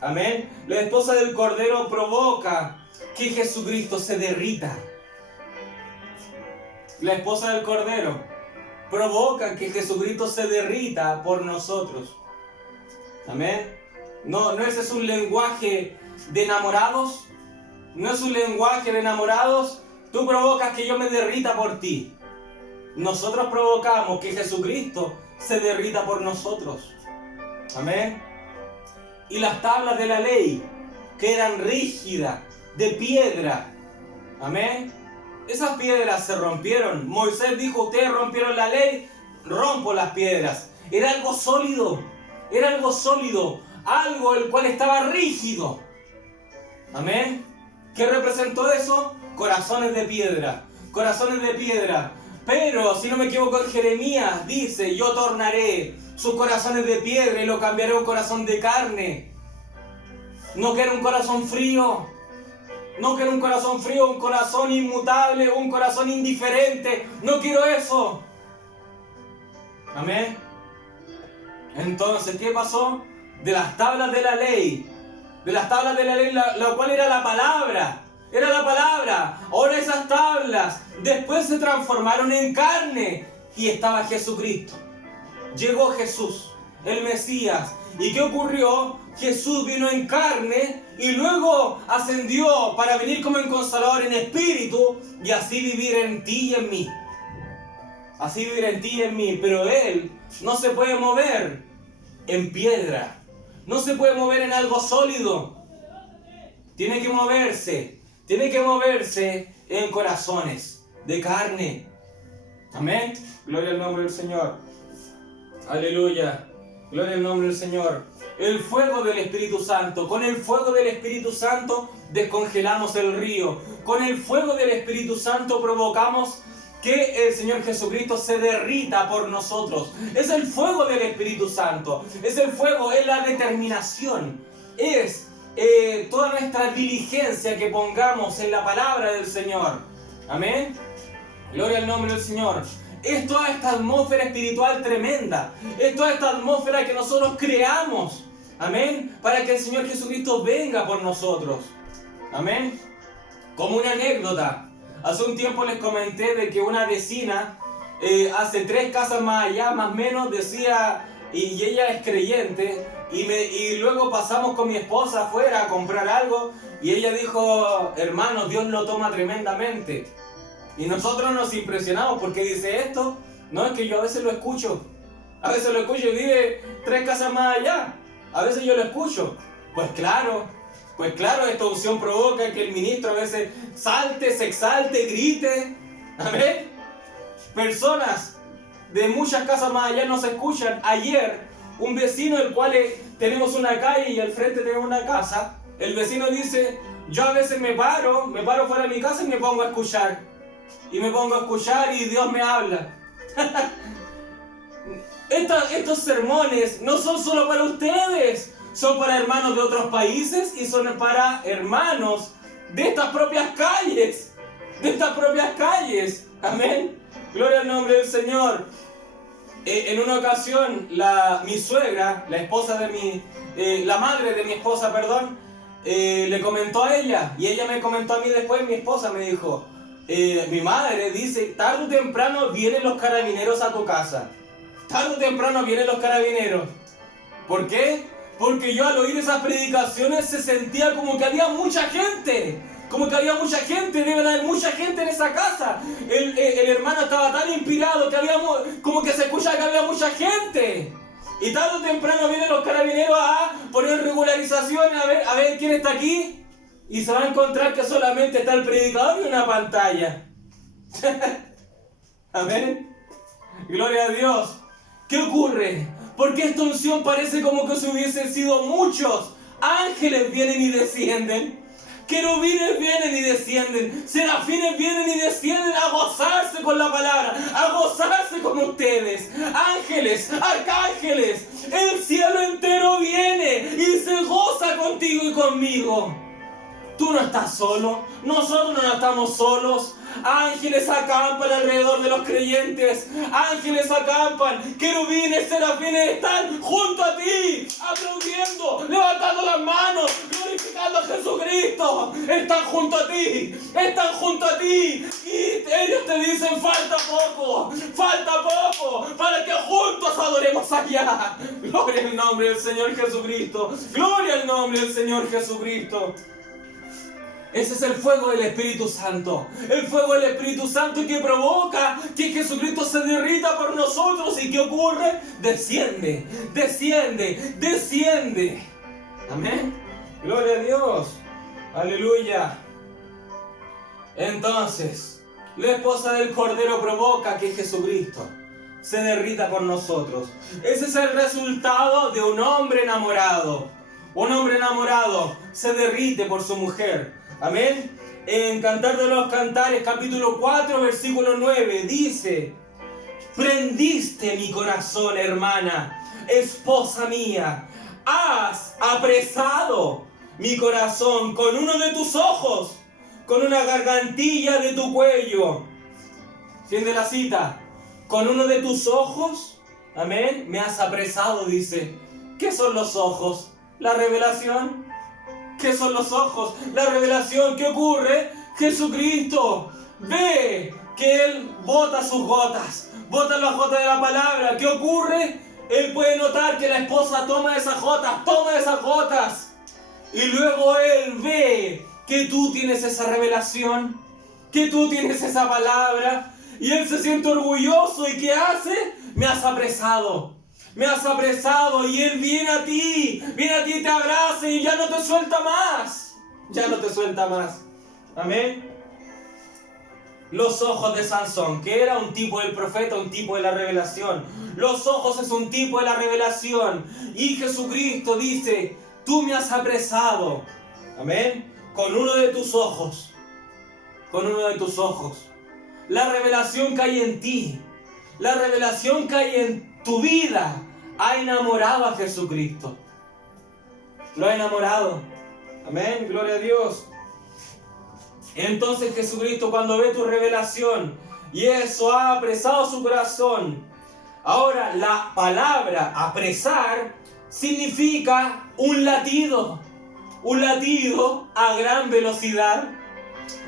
Amén. La esposa del Cordero provoca que Jesucristo se derrita. La esposa del Cordero provocan que Jesucristo se derrita por nosotros. Amén. No ese es un lenguaje de enamorados. No es un lenguaje de enamorados. Tú provocas que yo me derrita por ti. Nosotros provocamos que Jesucristo se derrita por nosotros. Amén. Y las tablas de la ley, que eran rígidas, de piedra. Amén. Esas piedras se rompieron. Moisés dijo, ustedes rompieron la ley, rompo las piedras. Era algo sólido. Era algo sólido. Algo el cual estaba rígido. Amén. ¿Qué representó eso? Corazones de piedra. Corazones de piedra. Pero, si no me equivoco, en Jeremías dice, yo tornaré sus corazones de piedra y lo cambiaré a un corazón de carne. No quiero un corazón frío. No quiero un corazón frío, un corazón inmutable, un corazón indiferente. No quiero eso. Amén. Entonces, ¿qué pasó? De las tablas de la ley. De las tablas de la ley, la cual era la palabra. Era la palabra. Ahora esas tablas después se transformaron en carne. Y estaba Jesucristo. Llegó Jesús, el Mesías. ¿Y qué ocurrió? Jesús vino en carne y luego ascendió para venir como el Consolador en espíritu y así vivir en ti y en mí. Así vivir en ti y en mí. Pero Él no se puede mover en piedra. No se puede mover en algo sólido. Tiene que moverse en corazones de carne. Amén. Gloria al nombre del Señor. Aleluya. Gloria al nombre del Señor. El fuego del Espíritu Santo. Con el fuego del Espíritu Santo descongelamos el río. Con el fuego del Espíritu Santo provocamos que el Señor Jesucristo se derrita por nosotros. Es el fuego del Espíritu Santo. Es el fuego, es la determinación. Es toda nuestra diligencia que pongamos en la palabra del Señor. Amén. Gloria al nombre del Señor. Es toda esta atmósfera espiritual tremenda. Es toda esta atmósfera que nosotros creamos. Amén. Para que el Señor Jesucristo venga por nosotros. Amén. Como una anécdota. Hace un tiempo les comenté de que una vecina, hace 3 casas más allá, más o menos, decía, y ella es creyente, y luego pasamos con mi esposa afuera a comprar algo, y ella dijo, hermano, Dios lo toma tremendamente. Y nosotros nos impresionamos porque dice esto. No, es que yo a veces lo escucho. A veces lo escucho y vive 3 casas más allá. A veces yo lo escucho. Pues claro, esta unción provoca que el ministro a veces salte, se exalte, grite. Amén. Personas de muchas casas más allá nos escuchan. Ayer, un vecino, el cual tenemos una calle y al frente tenemos una casa. El vecino dice, yo a veces me paro fuera de mi casa y me pongo a escuchar. Y me pongo a escuchar y Dios me habla. Estos sermones no son solo para ustedes, son para hermanos de otros países y son para hermanos de estas propias calles. De estas propias calles. Amén. Gloria al nombre del Señor. En una ocasión, mi suegra, la esposa de la madre de mi esposa, perdón, le comentó a ella. Y ella me comentó a mí después, mi esposa me dijo, mi madre dice, tarde o temprano vienen los carabineros a tu casa. Tarde o temprano vienen los carabineros. ¿Por qué? Porque yo al oír esas predicaciones se sentía como que había mucha gente. Como que había mucha gente, deben haber mucha gente en esa casa. El hermano estaba tan inspirado que como que se escucha que había mucha gente. Y tarde o temprano vienen los carabineros a poner regularizaciones, a ver quién está aquí. Y se va a encontrar que solamente está el predicador y una pantalla. Amén. Gloria a Dios. ¿Qué ocurre? Porque esta unción parece como que si hubiesen sido muchos. Ángeles vienen y descienden. Querubines vienen y descienden. Serafines vienen y descienden a gozarse con la palabra. A gozarse con ustedes. Ángeles, arcángeles. El cielo entero viene y se goza contigo y conmigo. Tú no estás solo, nosotros no estamos solos. Ángeles acampan alrededor de los creyentes. Ángeles acampan. Querubines, serafines están junto a ti, aplaudiendo, levantando las manos, glorificando a Jesucristo. Están junto a ti. Están junto a ti. Y ellos te dicen, falta poco para que juntos adoremos allá. Gloria al nombre del Señor Jesucristo. Gloria al nombre del Señor Jesucristo. Ese es el fuego del Espíritu Santo. El fuego del Espíritu Santo que provoca que Jesucristo se derrita por nosotros. ¿Y qué ocurre? Desciende, desciende, desciende. Amén. Gloria a Dios. Aleluya. Entonces, la esposa del Cordero provoca que Jesucristo se derrita por nosotros. Ese es el resultado de un hombre enamorado. Un hombre enamorado se derrite por su mujer. Amén. En Cantar de los Cantares, capítulo 4, versículo 9, dice: prendiste mi corazón, hermana, esposa mía. Has apresado mi corazón con uno de tus ojos, con una gargantilla de tu cuello. Fin de la cita. Con uno de tus ojos, amén, me has apresado, dice. ¿Qué son los ojos? La revelación. ¿Qué son los ojos? La revelación. ¿Qué ocurre? Jesucristo ve que Él bota sus gotas, bota las gotas de la palabra. ¿Qué ocurre? Él puede notar que la esposa toma esas gotas, y luego Él ve que tú tienes esa revelación, que tú tienes esa palabra, y Él se siente orgulloso. ¿Y qué hace? Me has apresado, y Él viene a ti, te abraza y ya no te suelta más, amén. Los ojos de Sansón, que era un tipo del profeta, un tipo de la revelación. Los ojos es un tipo de la revelación, y Jesucristo dice: tú me has apresado, amén, con uno de tus ojos, La revelación que hay en ti, la revelación que hay en tu vida, ha enamorado a Jesucristo. Lo ha enamorado. Amén, gloria a Dios. Entonces Jesucristo, cuando ve tu revelación, y eso ha apresado su corazón. Ahora, la palabra apresar significa un latido a gran velocidad.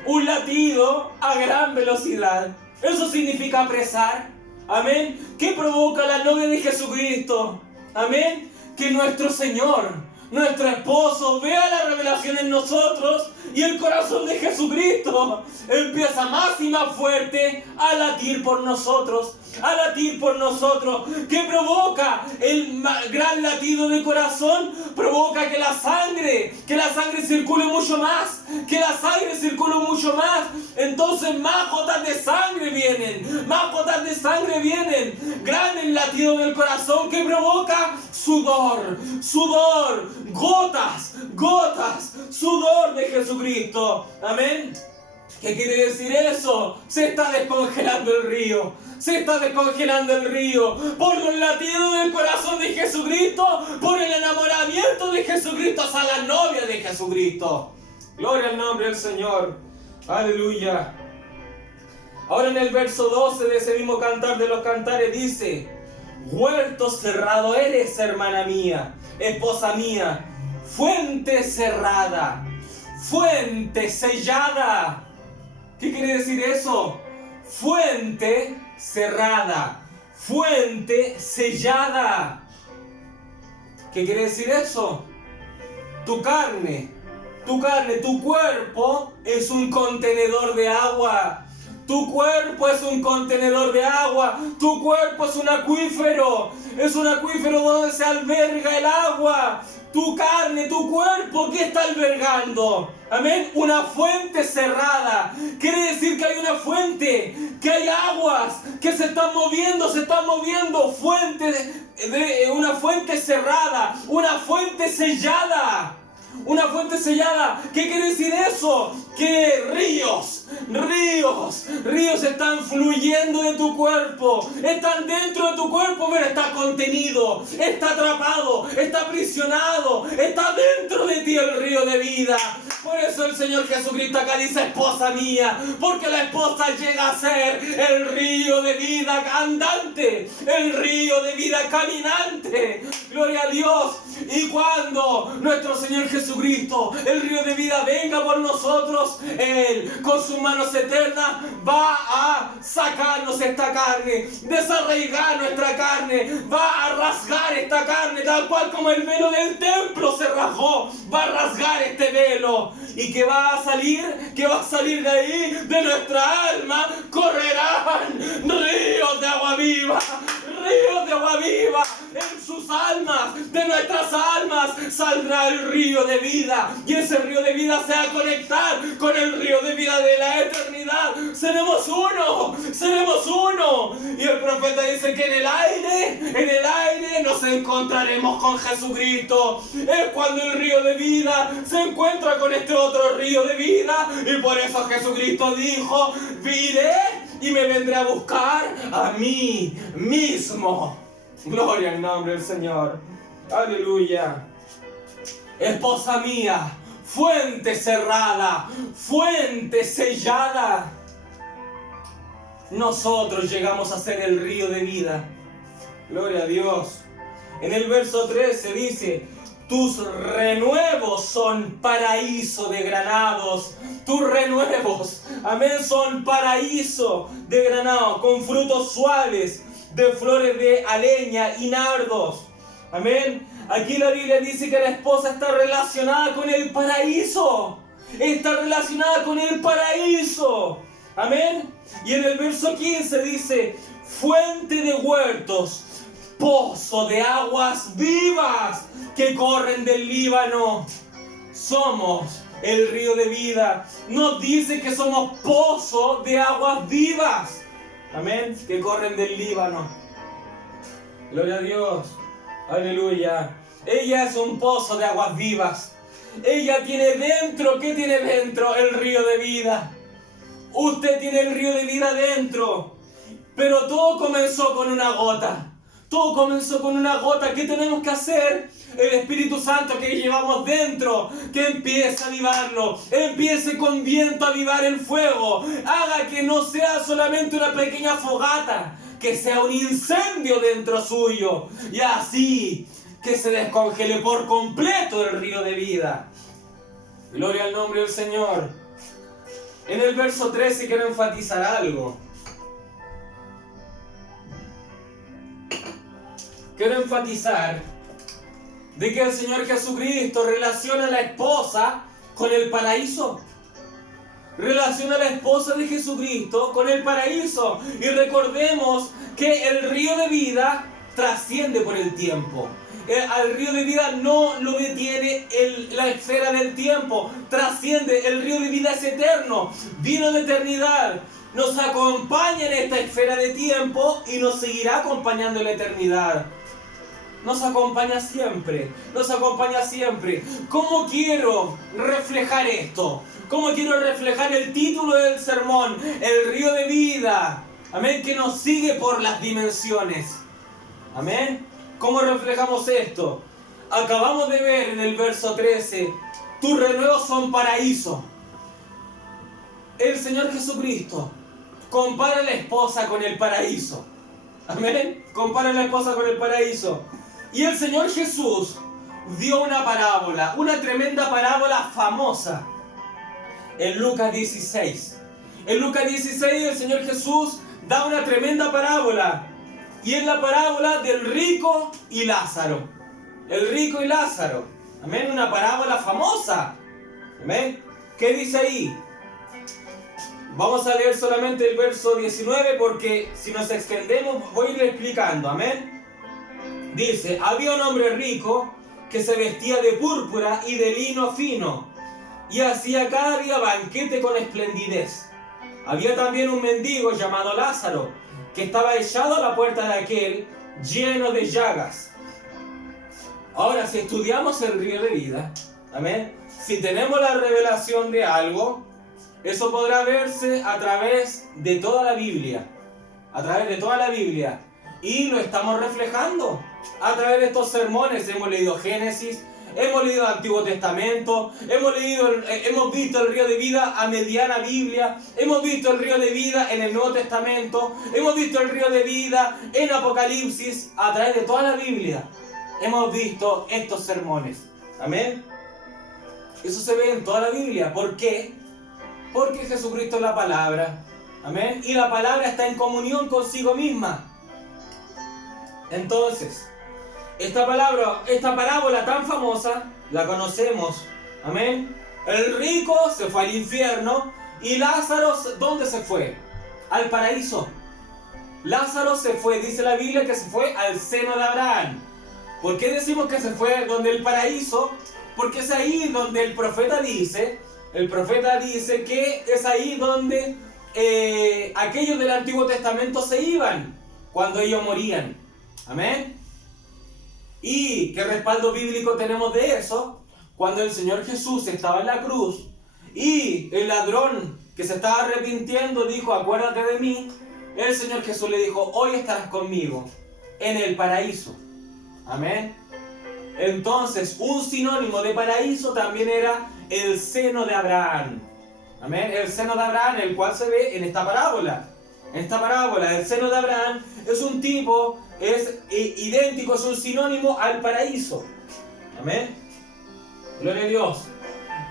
Un latido a gran velocidad. Eso significa apresar. Amén. ¿Qué provoca la novia de Jesucristo? Amén. Que nuestro Señor, nuestro esposo, vea la revelación en nosotros, y el corazón de Jesucristo empieza más y más fuerte a latir por nosotros. ¿Qué provoca el gran latido de corazón? Provoca que la sangre circule mucho más. Entonces más gotas de sangre vienen. Grande el latido del corazón que provoca sudor, gotas, sudor de Jesucristo. Amén. ¿Qué quiere decir eso? Se está descongelando el río. Por los latidos del corazón de Jesucristo, por el enamoramiento de Jesucristo hacia la novia de Jesucristo. Gloria al nombre del Señor. Aleluya. Ahora en el verso 12 de ese mismo Cantar de los Cantares dice: huerto cerrado eres, hermana mía, esposa mía, fuente cerrada, fuente sellada. ¿Qué quiere decir eso? Fuente cerrada, fuente sellada. ¿Qué quiere decir eso? Tu carne, tu cuerpo es un contenedor de agua. Tu cuerpo es un contenedor de agua. Tu cuerpo es un acuífero. Es un acuífero donde se alberga el agua. Tu carne, tu cuerpo, ¿qué está albergando? Amén. Una fuente cerrada. Quiere decir que hay una fuente, que hay aguas que se están moviendo. Una fuente cerrada, una fuente sellada. Una fuente sellada. ¿Qué quiere decir eso? Que ríos están fluyendo de tu cuerpo. Están dentro de tu cuerpo, pero está contenido, está atrapado, está aprisionado. Está dentro de ti el río de vida. Por eso el Señor Jesucristo acá dice esposa mía, porque la esposa llega a ser el río de vida andante, el río de vida caminante. Gloria a Dios. Y cuando nuestro Señor Jesucristo, el río de vida, venga por nosotros, Él con sus manos eternas va a sacarnos esta carne, desarraigar nuestra carne, va a rasgar esta carne, tal cual como el velo del templo se rasgó, va a rasgar este velo. ¿Y qué va a salir? ¿Qué va a salir de ahí? De nuestra alma correrán ríos de agua viva, ríos de agua viva. En sus almas, de nuestras almas, saldrá el río de vida. Y ese río de vida se va a conectar con el río de vida de la eternidad. Seremos uno, seremos uno. Y el profeta dice que en el aire nos encontraremos con Jesucristo. Es cuando el río de vida se encuentra con este otro río de vida. Y por eso Jesucristo dijo: iré y me vendré a buscar a mí mismo. Gloria al nombre del Señor. Aleluya. Esposa mía, fuente cerrada, fuente sellada. Nosotros llegamos a ser el río de vida. Gloria a Dios. En el verso 13 dice: tus renuevos son paraíso de granados. Tus renuevos, amén, son paraíso de granados, con frutos suaves, de flores de aleña y nardos. Amén. Aquí la Biblia dice que la esposa está relacionada con el paraíso. Está relacionada con el paraíso. Amén. Y en el verso 15 dice: fuente de huertos, pozo de aguas vivas que corren del Líbano. Somos el río de vida. Nos dice que somos pozo de aguas vivas. Amén. Que corren del Líbano. Gloria a Dios. Aleluya. Ella es un pozo de aguas vivas. Ella tiene dentro, ¿qué tiene dentro? El río de vida. Usted tiene el río de vida dentro. Pero todo comenzó con una gota. Todo comenzó con una gota. ¿Qué tenemos que hacer? El Espíritu Santo que llevamos dentro, que empiece a avivarlo, empiece con viento a avivar el fuego, haga que no sea solamente una pequeña fogata, que sea un incendio dentro suyo, y así que se descongele por completo el río de vida. Gloria al nombre del Señor. En el verso 13 quiero enfatizar algo. Quiero enfatizar de que el Señor Jesucristo relaciona a la esposa con el paraíso. Relaciona a la esposa de Jesucristo con el paraíso. Y recordemos que el río de vida trasciende por el tiempo. Al río de vida no lo detiene la esfera del tiempo. Trasciende. El río de vida es eterno. Vino de eternidad. Nos acompaña en esta esfera de tiempo y nos seguirá acompañando en la eternidad. Nos acompaña siempre, nos acompaña siempre. ¿Cómo quiero reflejar esto? ¿Cómo quiero reflejar el título del sermón? El río de vida, amén, que nos sigue por las dimensiones. Amén. ¿Cómo reflejamos esto? Acabamos de ver en el verso 13, tus renuevos son paraíso. El Señor Jesucristo compara a la esposa con el paraíso. Amén. Compara a la esposa con el paraíso. Y el Señor Jesús dio una parábola, una tremenda parábola famosa, en Lucas 16. En Lucas 16 el Señor Jesús da una tremenda parábola. Y es la parábola del rico y Lázaro. El rico y Lázaro. Amén. Una parábola famosa. Amén. ¿Qué dice ahí? Vamos a leer solamente el verso 19 porque si nos extendemos voy a ir explicando. Amén. Dice: había un hombre rico que se vestía de púrpura y de lino fino y hacía cada día banquete con esplendidez. Había también un mendigo llamado Lázaro que estaba echado a la puerta de aquel, lleno de llagas. Ahora, si estudiamos el río de vida, amén, si tenemos la revelación de algo, eso podrá verse a través de toda la Biblia. A través de toda la Biblia. Y lo estamos reflejando a través de estos sermones. Hemos leído Génesis, hemos leído el Antiguo Testamento, hemos visto el río de vida a mediana Biblia, hemos visto el río de vida en el Nuevo Testamento, hemos visto el río de vida en Apocalipsis. A través de toda la Biblia hemos visto estos sermones. Amén. Eso se ve en toda la Biblia. ¿Por qué? Porque Jesucristo es la palabra. Amén. Y la palabra está en comunión consigo misma. Entonces, esta parábola tan famosa, la conocemos. Amén. El rico se fue al infierno y Lázaro, ¿dónde se fue? Al paraíso. Lázaro se fue, dice la Biblia, que se fue al seno de Abraham. ¿Por qué decimos que se fue donde el paraíso? Porque es ahí donde el profeta dice que es ahí donde aquellos del Antiguo Testamento se iban cuando ellos morían. Amén. ¿Y qué respaldo bíblico tenemos de eso? Cuando el Señor Jesús estaba en la cruz y el ladrón que se estaba arrepintiendo dijo: acuérdate de mí, el Señor Jesús le dijo: hoy estarás conmigo en el paraíso. Amén. Entonces, un sinónimo de paraíso también era el seno de Abraham. Amén. El seno de Abraham, el cual se ve en esta parábola. En esta parábola, el seno de Abraham es un tipo, es idéntico, es un sinónimo al paraíso. Amén. Gloria a Dios.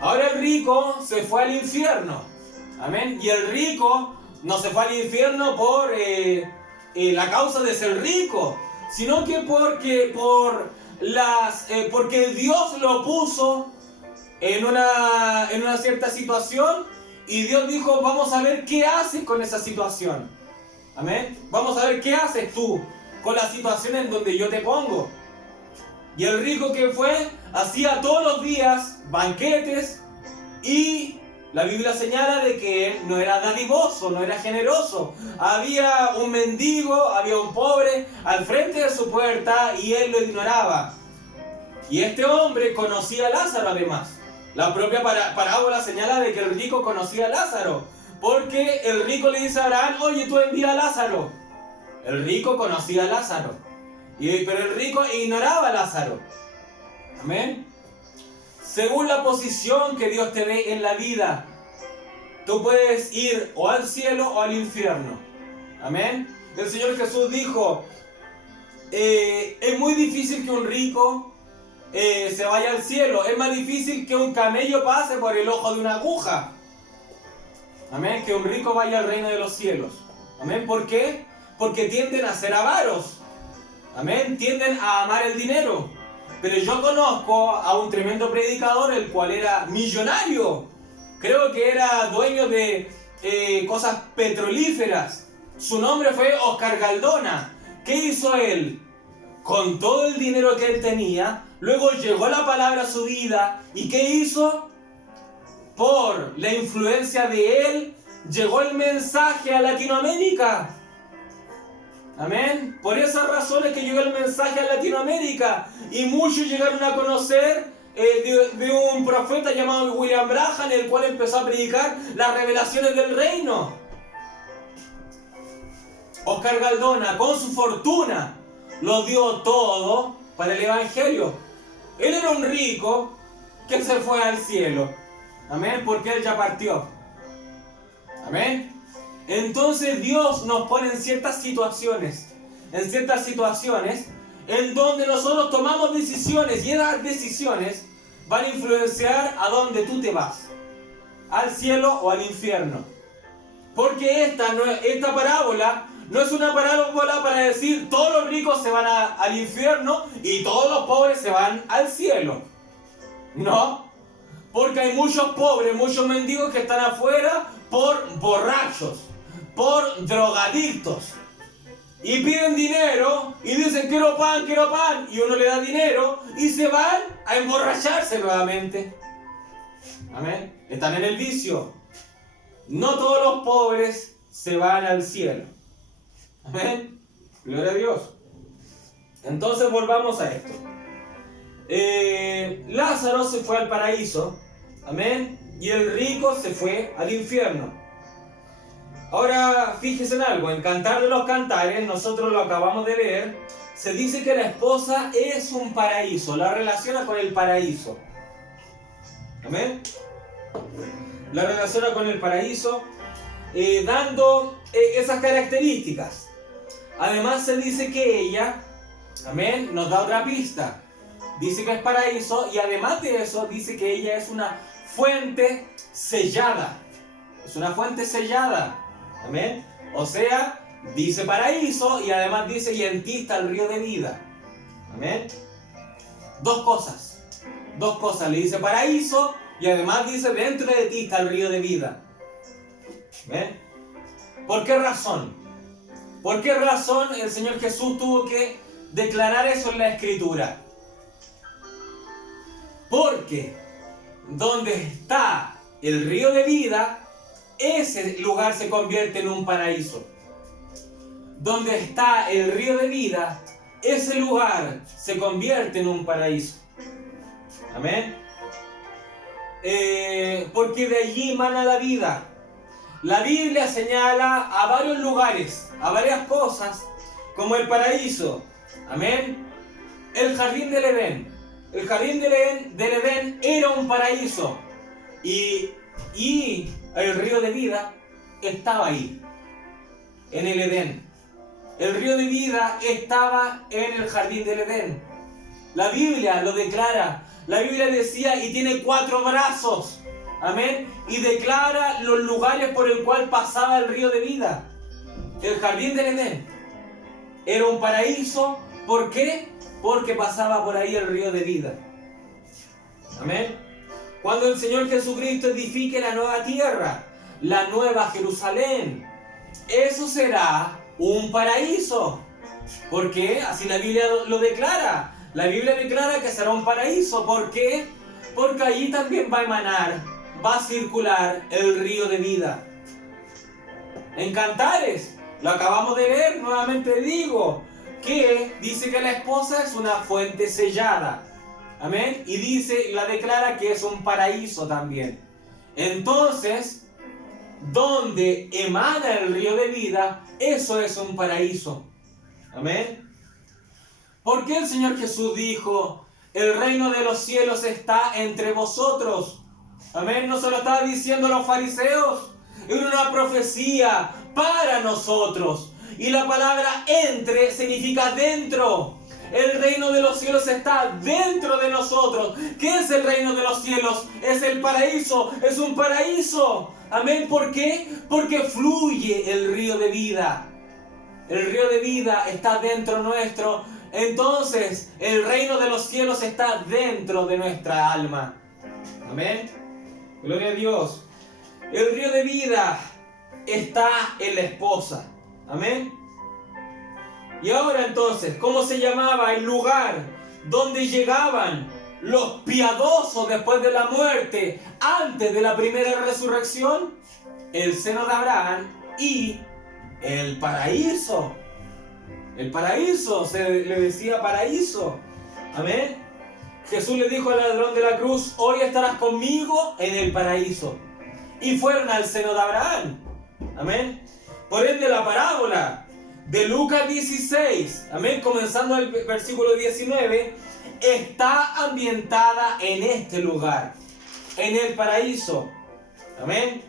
Ahora el rico se fue al infierno. Amén. Y el rico no se fue al infierno por la causa de ser rico, sino que porque Dios lo puso en una cierta situación. Y Dios dijo: vamos a ver qué haces con esa situación. Amén. Vamos a ver qué haces tú con la situación en donde yo te pongo. Y el rico, que fue, hacía todos los días banquetes, y la Biblia señala de que él no era dadivoso, no era generoso. Había un mendigo, había un pobre al frente de su puerta y él lo ignoraba. Y este hombre conocía a Lázaro además. La propia parábola señala de que el rico conocía a Lázaro, porque el rico le dice a Abraham: oye, tú envía a Lázaro. El rico conocía a Lázaro, pero el rico ignoraba a Lázaro. Amén. Según la posición que Dios te dé en la vida, tú puedes ir o al cielo o al infierno. Amén. El Señor Jesús dijo: es muy difícil que un rico se vaya al cielo. Es más difícil que un camello pase por el ojo de una aguja. Amén. Que un rico vaya al reino de los cielos. Amén. ¿Por qué? Porque tienden a ser avaros. Amén. Tienden a amar el dinero. Pero yo conozco a un tremendo predicador, el cual era millonario. Creo que era dueño de cosas petrolíferas. Su nombre fue Oscar Galdona. ¿Qué hizo él? Con todo el dinero que él tenía, luego llegó la palabra a su vida. ¿Y qué hizo? Por la influencia de él, llegó el mensaje a Latinoamérica. Amén. Por esas razones que llegó el mensaje a Latinoamérica. Y muchos llegaron a conocer de un profeta llamado William Branham, el cual empezó a predicar las revelaciones del reino. Oscar Galdona, con su fortuna, lo dio todo para el evangelio. Él era un rico que se fue al cielo. Amén. Porque él ya partió. Amén. Entonces Dios nos pone en ciertas situaciones en donde nosotros tomamos decisiones, y esas decisiones van a influenciar a dónde tú te vas, al cielo o al infierno. Porque esta parábola no es una parábola para decir todos los ricos se van al infierno y todos los pobres se van al cielo. No, porque hay muchos pobres, muchos mendigos que están afuera por borrachos, por drogadictos, y piden dinero y dicen quiero pan, y uno le da dinero y se van a emborracharse nuevamente. Amén. Están en el vicio. No todos los pobres se van al cielo. Amén. Gloria a Dios. Entonces volvamos a esto. Lázaro se fue al paraíso. Amén. Y el rico se fue al infierno. Ahora, fíjense en algo, en Cantar de los Cantares, nosotros lo acabamos de leer, se dice que la esposa es un paraíso, la relaciona con el paraíso. ¿Amén? La relaciona con el paraíso, dando esas características. Además se dice que ella, amén, nos da otra pista. Dice que es paraíso y además de eso dice que ella es una fuente sellada. Es una fuente sellada. Amén. O sea, dice paraíso y además dice y en ti está el río de vida. Amén. Dos cosas. Le dice paraíso y además dice dentro de ti está el río de vida. ¿Amén? ¿Por qué razón? ¿Por qué razón el Señor Jesús tuvo que declarar eso en la Escritura? Porque donde está el río de vida, ese lugar se convierte en un paraíso. Donde está el río de vida, ese lugar se convierte en un paraíso. Amén. Porque de allí emana la vida. La Biblia señala a varios lugares, a varias cosas, como el paraíso. Amén. El jardín del Edén. El jardín del Edén era un paraíso. Y el río de vida estaba ahí, en el Edén. El río de vida estaba en el jardín del Edén. La Biblia lo declara. La Biblia decía, y tiene 4 brazos. Amén. Y declara los lugares por el cual pasaba el río de vida. El jardín del Edén era un paraíso. ¿Por qué? Porque pasaba por ahí el río de vida. Amén. Cuando el Señor Jesucristo edifique la nueva tierra, la nueva Jerusalén, eso será un paraíso. ¿Por qué? Así la Biblia lo declara. La Biblia declara que será un paraíso. ¿Por qué? Porque allí también va a emanar, va a circular el río de vida. En Cantares, lo acabamos de leer, nuevamente digo, que dice que la esposa es una fuente sellada. Amén. Y dice, la declara que es un paraíso también. Entonces, donde emana el río de vida, eso es un paraíso. Amén. ¿Por qué el Señor Jesús dijo, el reino de los cielos está entre vosotros? Amén. No se lo estaba diciendo a los fariseos. Era una profecía para nosotros. Y la palabra entre significa dentro. El reino de los cielos está dentro de nosotros. ¿Qué es el reino de los cielos? Es el paraíso. Es un paraíso. Amén. ¿Por qué? Porque fluye el río de vida. El río de vida está dentro nuestro. Entonces, el reino de los cielos está dentro de nuestra alma. Amén. Gloria a Dios. El río de vida está en la esposa. Amén. Y ahora entonces, ¿cómo se llamaba el lugar donde llegaban los piadosos después de la muerte, antes de la primera resurrección? El seno de Abraham y el paraíso. El paraíso, se le decía paraíso. Amén. Jesús le dijo al ladrón de la cruz, hoy estarás conmigo en el paraíso. Y fueron al seno de Abraham. Amén. Por ende, la parábola de Lucas 16, amén, comenzando el versículo 19, está ambientada en este lugar, en el paraíso. Amén.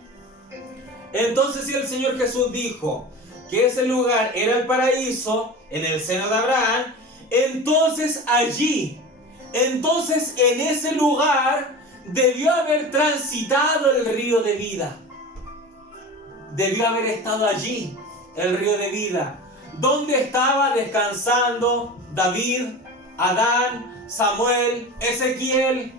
Entonces, si el Señor Jesús dijo que ese lugar era el paraíso, en el seno de Abraham, entonces en ese lugar debió haber transitado el río de vida. Debió haber estado allí el río de vida, donde estaba descansando David, Adán, Samuel, Ezequiel.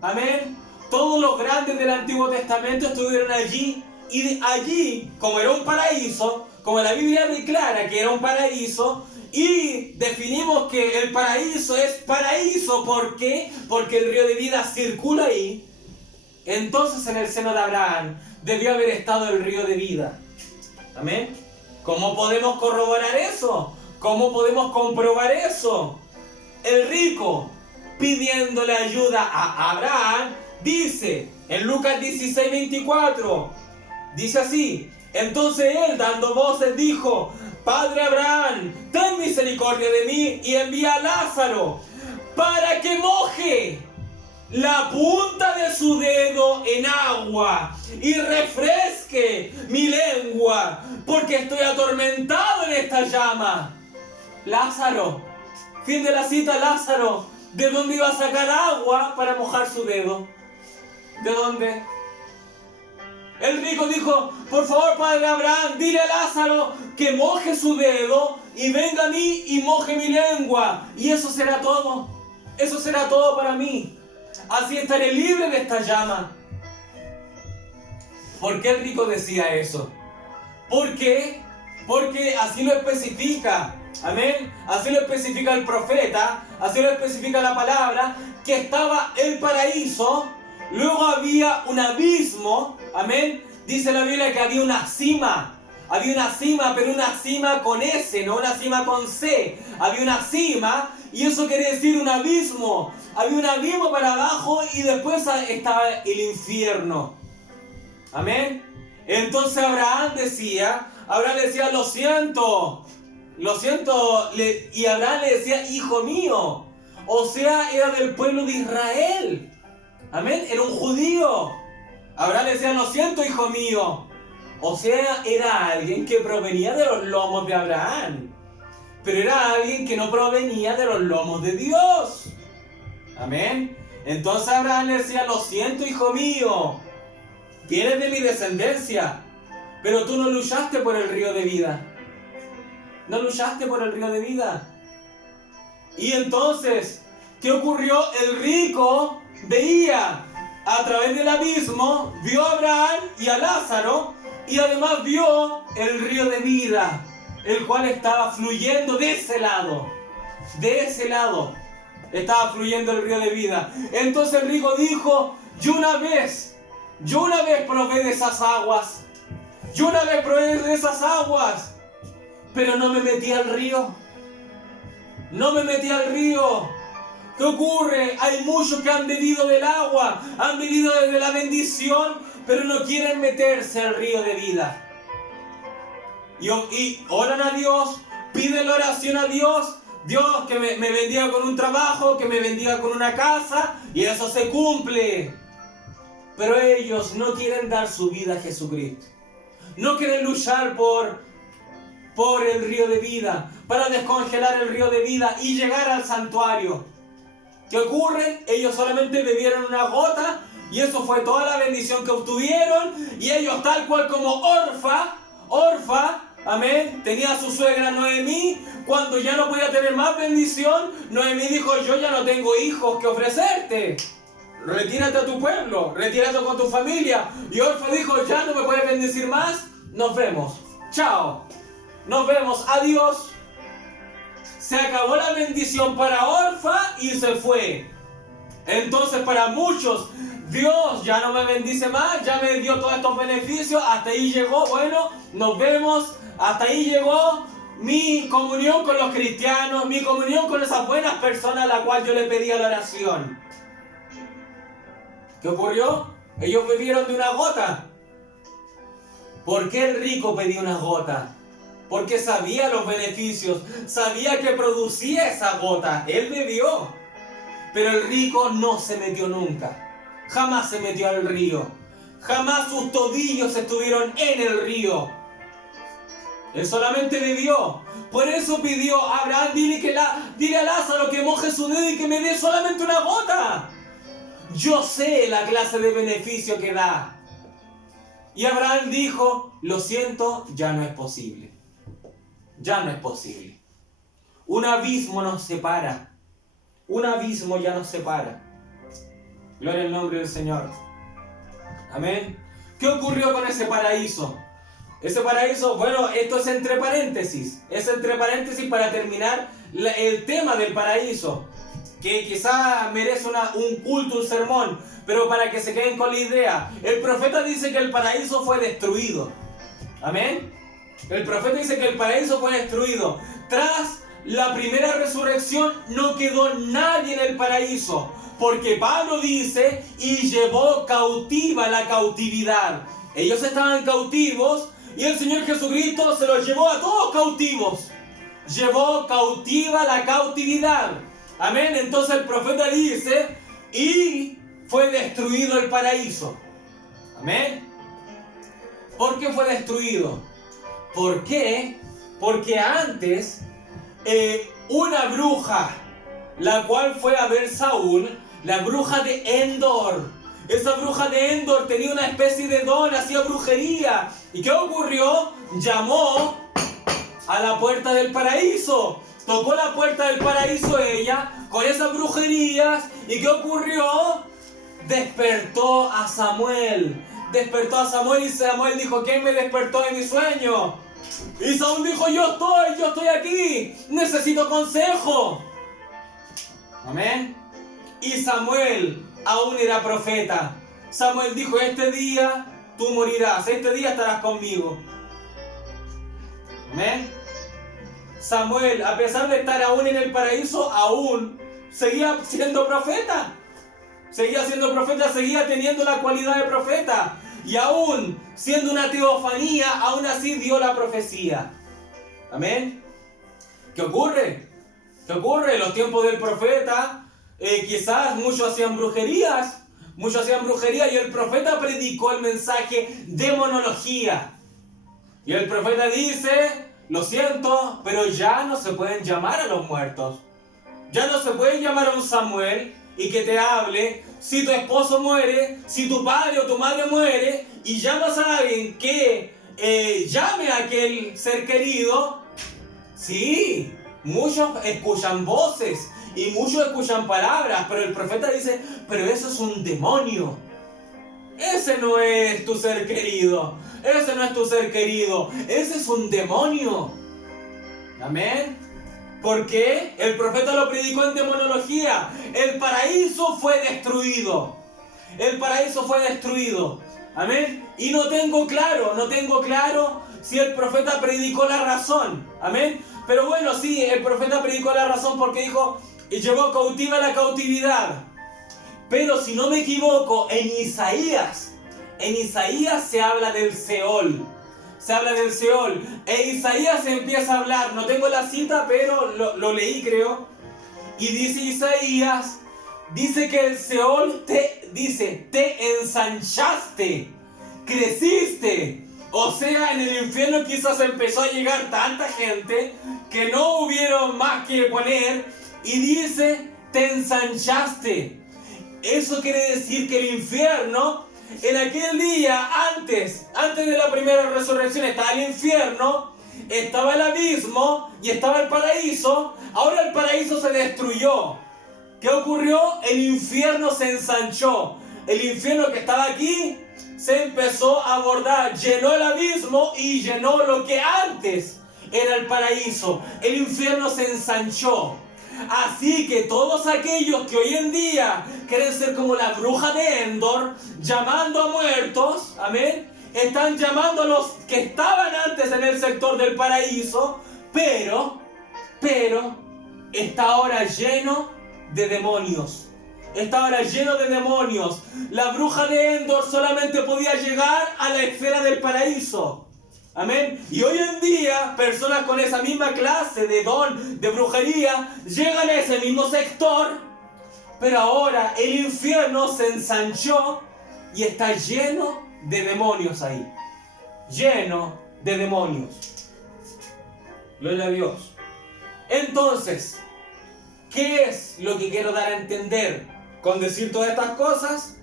Amén. Todos los grandes del Antiguo Testamento estuvieron allí. Y allí, como era un paraíso, como la Biblia declara que era un paraíso, y definimos que el paraíso es paraíso, ¿por qué? Porque el río de vida circula ahí. Entonces en el seno de Abraham debió haber estado el río de vida. Amén. ¿Cómo podemos corroborar eso? ¿Cómo podemos comprobar eso? El rico, pidiéndole ayuda a Abraham, dice en Lucas 16:24, dice así: Entonces él, dando voces, dijo: Padre Abraham, ten misericordia de mí y envía a Lázaro para que moje la punta de su dedo en agua y refresque mi lengua, porque estoy atormentado en esta llama. Lázaro, fin de la cita. Lázaro, ¿de dónde iba a sacar agua para mojar su dedo? ¿De dónde? El rico dijo: por favor, Padre Abraham, dile a Lázaro que moje su dedo y venga a mí y moje mi lengua, y eso será todo. Eso será todo para mí. Así estaré libre de esta llama. ¿Por qué el rico decía eso? ¿Por qué? Porque así lo especifica. Amén. Así lo especifica el profeta, así lo especifica la palabra, que estaba el paraíso, luego había un abismo. Amén. Dice la Biblia que había una cima. Había una cima, pero una cima con S, no una cima con C. Había una cima, y eso quiere decir un abismo. Había un abismo para abajo y después estaba el infierno. Amén. Entonces Abraham decía, lo siento. Y Abraham le decía: hijo mío. O sea, era del pueblo de Israel. Amén. Era un judío. Abraham le decía: lo siento, hijo mío. O sea, era alguien que provenía de los lomos de Abraham. Pero era alguien que no provenía de los lomos de Dios. Amén. Entonces Abraham le decía: lo siento, hijo mío. Vienes de mi descendencia, pero tú no luchaste por el río de vida. No luchaste por el río de vida. Y entonces, ¿qué ocurrió? El rico veía a través del abismo, vio a Abraham y a Lázaro, y además vio el río de vida, el cual estaba fluyendo de ese lado. De ese lado estaba fluyendo el río de vida. Entonces el rico dijo: yo una vez probé de esas aguas. Pero no me metí al río. ¿Qué ocurre? Hay muchos que han bebido del agua, han bebido de la bendición, pero no quieren meterse al río de vida. Y oran a Dios, piden la oración a Dios. Dios, que me bendiga con un trabajo, que me bendiga con una casa, y eso se cumple. Pero ellos no quieren dar su vida a Jesucristo. No quieren luchar por el río de vida, para descongelar el río de vida y llegar al santuario. ¿Qué ocurre? Ellos solamente bebieron una gota, y eso fue toda la bendición que obtuvieron. Y ellos, tal cual como Orfa, amén, tenía a su suegra Noemí. Cuando ya no podía tener más bendición, Noemí dijo: yo ya no tengo hijos que ofrecerte. Retírate a tu pueblo, retírate con tu familia. Y Orfa dijo: ya no me puedes bendecir más, nos vemos, chao, nos vemos, adiós. Se acabó la bendición para Orfa y se fue. Entonces, para muchos, Dios ya no me bendice más, ya me dio todos estos beneficios, hasta ahí llegó, bueno, nos vemos, hasta ahí llegó mi comunión con los cristianos, mi comunión con esas buenas personas a las cuales yo le pedía la oración. ¿Qué ocurrió? Ellos bebieron de una gota. ¿Por qué el rico pedía una gota? Porque sabía los beneficios, sabía que producía esa gota. Él bebió. Pero el rico no se metió nunca. Jamás se metió al río. Jamás sus tobillos estuvieron en el río. Él solamente bebió. Por eso pidió: Abraham, dile a Lázaro que moje su dedo y que me dé solamente una gota. Yo sé la clase de beneficio que da. Y Abraham dijo: lo siento, ya no es posible. Ya no es posible. Un abismo nos separa. Un abismo ya nos separa. Gloria al nombre del Señor. Amén. ¿Qué ocurrió con ese paraíso? Ese paraíso, bueno, esto es entre paréntesis. Es entre paréntesis para terminar el tema del paraíso, que quizá merece un culto, un sermón, pero para que se queden con la idea. El profeta dice que el paraíso fue destruido. Amén. El profeta dice que el paraíso fue destruido. Tras la primera resurrección no quedó nadie en el paraíso, porque Pablo dice: y llevó cautiva la cautividad. Ellos estaban cautivos, Y el Señor Jesucristo se los llevó a todos cautivos. Llevó cautiva la cautividad. Amén. Entonces el profeta dice, y fue destruido el paraíso. Amén. ¿Por qué fue destruido? ¿Por qué? Porque antes una bruja, la cual fue a ver Saúl, la bruja de Endor. Esa bruja de Endor tenía una especie de don, hacía brujería. ¿Y qué ocurrió? Llamó a la puerta del paraíso. Tocó la puerta del paraíso ella, con esas brujerías. ¿Y qué ocurrió? Despertó a Samuel. Despertó a Samuel y Samuel dijo, ¿quién me despertó de mi sueño? Y Saúl dijo, yo estoy aquí, necesito consejo. Amén. Y Samuel aún era profeta. Samuel dijo, este día tú morirás, este día estarás conmigo. Amén. Samuel, a pesar de estar aún en el paraíso, aún seguía siendo profeta. Seguía siendo profeta, seguía teniendo la cualidad de profeta. Y aún siendo una teofanía, aún así dio la profecía. Amén. ¿Qué ocurre? ¿Qué ocurre? En los tiempos del profeta, quizás muchos hacían brujerías. Muchos hacían brujería y el profeta predicó el mensaje demonología. Y el profeta dice, lo siento, pero ya no se pueden llamar a los muertos. Ya no se puede llamar a un Samuel y que te hable si tu esposo muere, si tu padre o tu madre muere, y llamas a alguien que llame a aquel ser querido. Sí, muchos escuchan voces y muchos escuchan palabras, pero el profeta dice, pero eso es un demonio. Ese no es tu ser querido. Ese no es tu ser querido. Ese es un demonio. Amén. ¿Por qué? El profeta lo predicó en demonología. El paraíso fue destruido. El paraíso fue destruido. Amén. Y no tengo claro si el profeta predicó la razón. Amén. Pero bueno, sí, el profeta predicó la razón porque dijo, y llevó cautiva la cautividad. Pero si no me equivoco, en Isaías se habla del Seol. Se habla del Seol. En Isaías se empieza a hablar, no tengo la cita, pero lo leí creo. Y dice Isaías, dice que el Seol te ensanchaste, creciste. O sea, en el infierno quizás empezó a llegar tanta gente que no hubieron más que poner. Y dice, te ensanchaste. Eso quiere decir que el infierno, en aquel día, antes de la primera resurrección, estaba el infierno, estaba el abismo y estaba el paraíso. Ahora el paraíso se destruyó. ¿Qué ocurrió? El infierno se ensanchó. El infierno que estaba aquí se empezó a abordar, llenó el abismo y llenó lo que antes era el paraíso. El infierno se ensanchó. Así que todos aquellos que hoy en día quieren ser como la bruja de Endor, llamando a muertos, amén, están llamando a los que estaban antes en el sector del paraíso, pero está ahora lleno de demonios. Está ahora lleno de demonios. La bruja de Endor solamente podía llegar a la esfera del paraíso. Amén. Y hoy en día, personas con esa misma clase de don, de brujería, llegan a ese mismo sector, pero ahora el infierno se ensanchó y está lleno de demonios ahí. Lleno de demonios. Gloria a Dios. Entonces, ¿qué es lo que quiero dar a entender con decir todas estas cosas?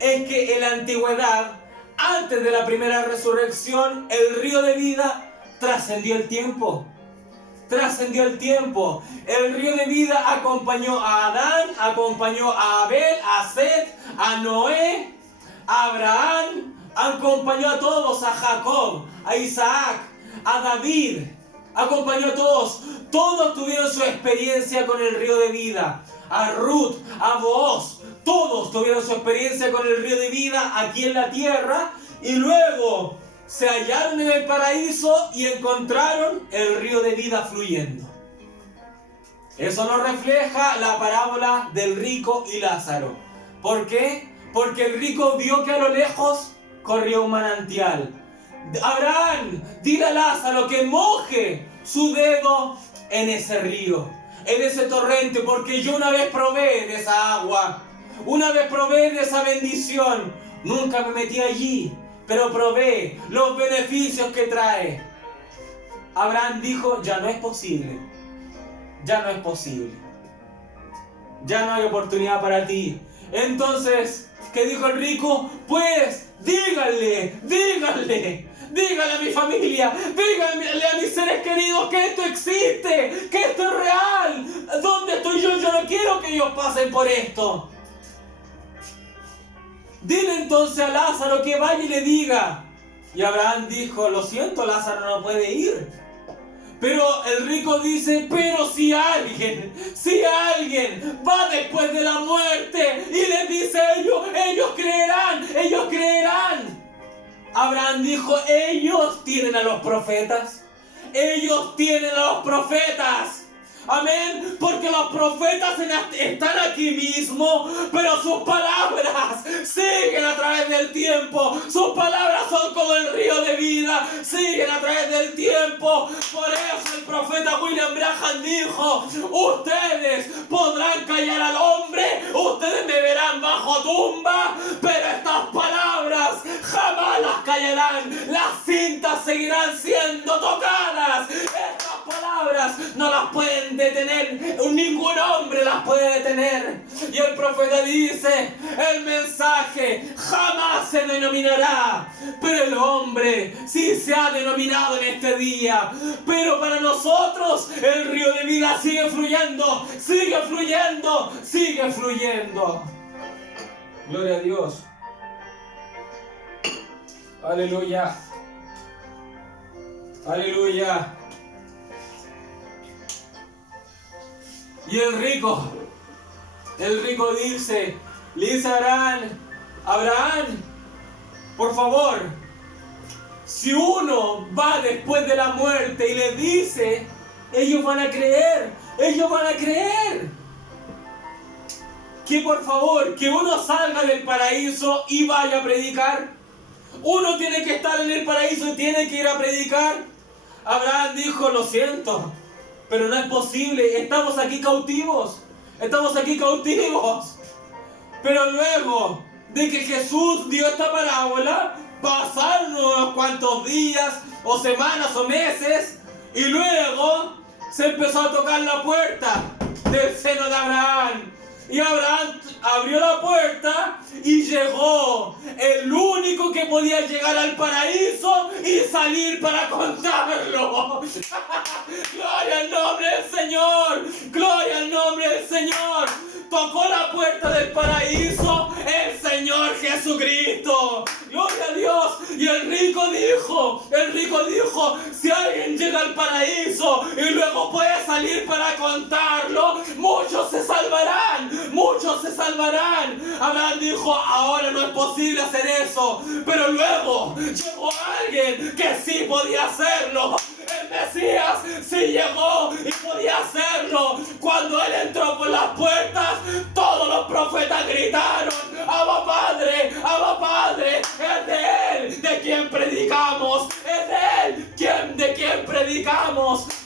Es que en la antigüedad, antes de la primera resurrección, el río de vida trascendió el tiempo. Trascendió el tiempo. El río de vida acompañó a Adán, acompañó a Abel, a Set, a Noé, a Abraham, acompañó a todos, a Jacob, a Isaac, a David, acompañó a todos. Todos tuvieron su experiencia con el río de vida. A Ruth, a Booz, todos tuvieron su experiencia con el río de vida aquí en la tierra y luego se hallaron en el paraíso y encontraron el río de vida fluyendo. Eso nos refleja la parábola del rico y Lázaro. ¿Por qué? Porque el rico vio que a lo lejos corría un manantial. Abraham, dile a Lázaro que moje su dedo en ese río, en ese torrente, porque yo una vez probé de esa agua, una vez probé de esa bendición. Nunca me metí allí, pero probé los beneficios que trae. Abraham dijo, ya no es posible, ya no es posible, ya no hay oportunidad para ti. Entonces, ¿qué dijo el rico? Pues díganle a mi familia, díganle a mis seres queridos que esto existe, que esto es real. ¿Dónde estoy yo? Yo no quiero que ellos pasen por esto. Dile entonces a Lázaro que vaya y le diga. Y Abraham dijo, lo siento, Lázaro no puede ir. Pero el rico dice, pero si alguien va después de la muerte y les dice a ellos creerán. Abraham dijo, ellos tienen a los profetas. Amén, porque los profetas están aquí mismo, pero sus palabras siguen a través del tiempo. Sus palabras son como el río de vida, siguen a través del tiempo. Por eso el profeta William Branham dijo, ustedes podrán callar al hombre, ustedes me verán bajo tumba, pero estas palabras jamás las callarán. Las cintas seguirán siendo tocadas. Estas palabras no las pueden detener, ningún hombre las puede detener. Y el profeta dice, el mensaje jamás se denominará, pero el hombre sí se ha denominado en este día. Pero para nosotros el río de vida sigue fluyendo. Gloria a Dios. Aleluya. Y el rico dice, le dice a Abraham, por favor, si uno va después de la muerte y le dice, ellos van a creer. Que por favor, que uno salga del paraíso y vaya a predicar. Uno tiene que estar en el paraíso y tiene que ir a predicar. Abraham dijo, lo siento, pero no es posible, estamos aquí cautivos. Pero luego de que Jesús dio esta parábola, pasaron unos cuantos días, o semanas, o meses, y luego se empezó a tocar la puerta del seno de Abraham. Y Abraham abrió la puerta y llegó el único que podía llegar al paraíso y salir para contarlo. Gloria al nombre del Señor. Tocó la puerta del paraíso el Señor Jesucristo. Gloria a Dios. Y el rico dijo, si alguien llega al paraíso y luego puede salir para contarlo, muchos se salvarán. Abraham dijo, ahora no es posible hacer eso. Pero luego llegó alguien que sí podía hacerlo. El Mesías sí llegó y podía hacerlo. Cuando Él entró por las puertas, todos los profetas gritaron, Abba Padre, es de Él de quien predicamos,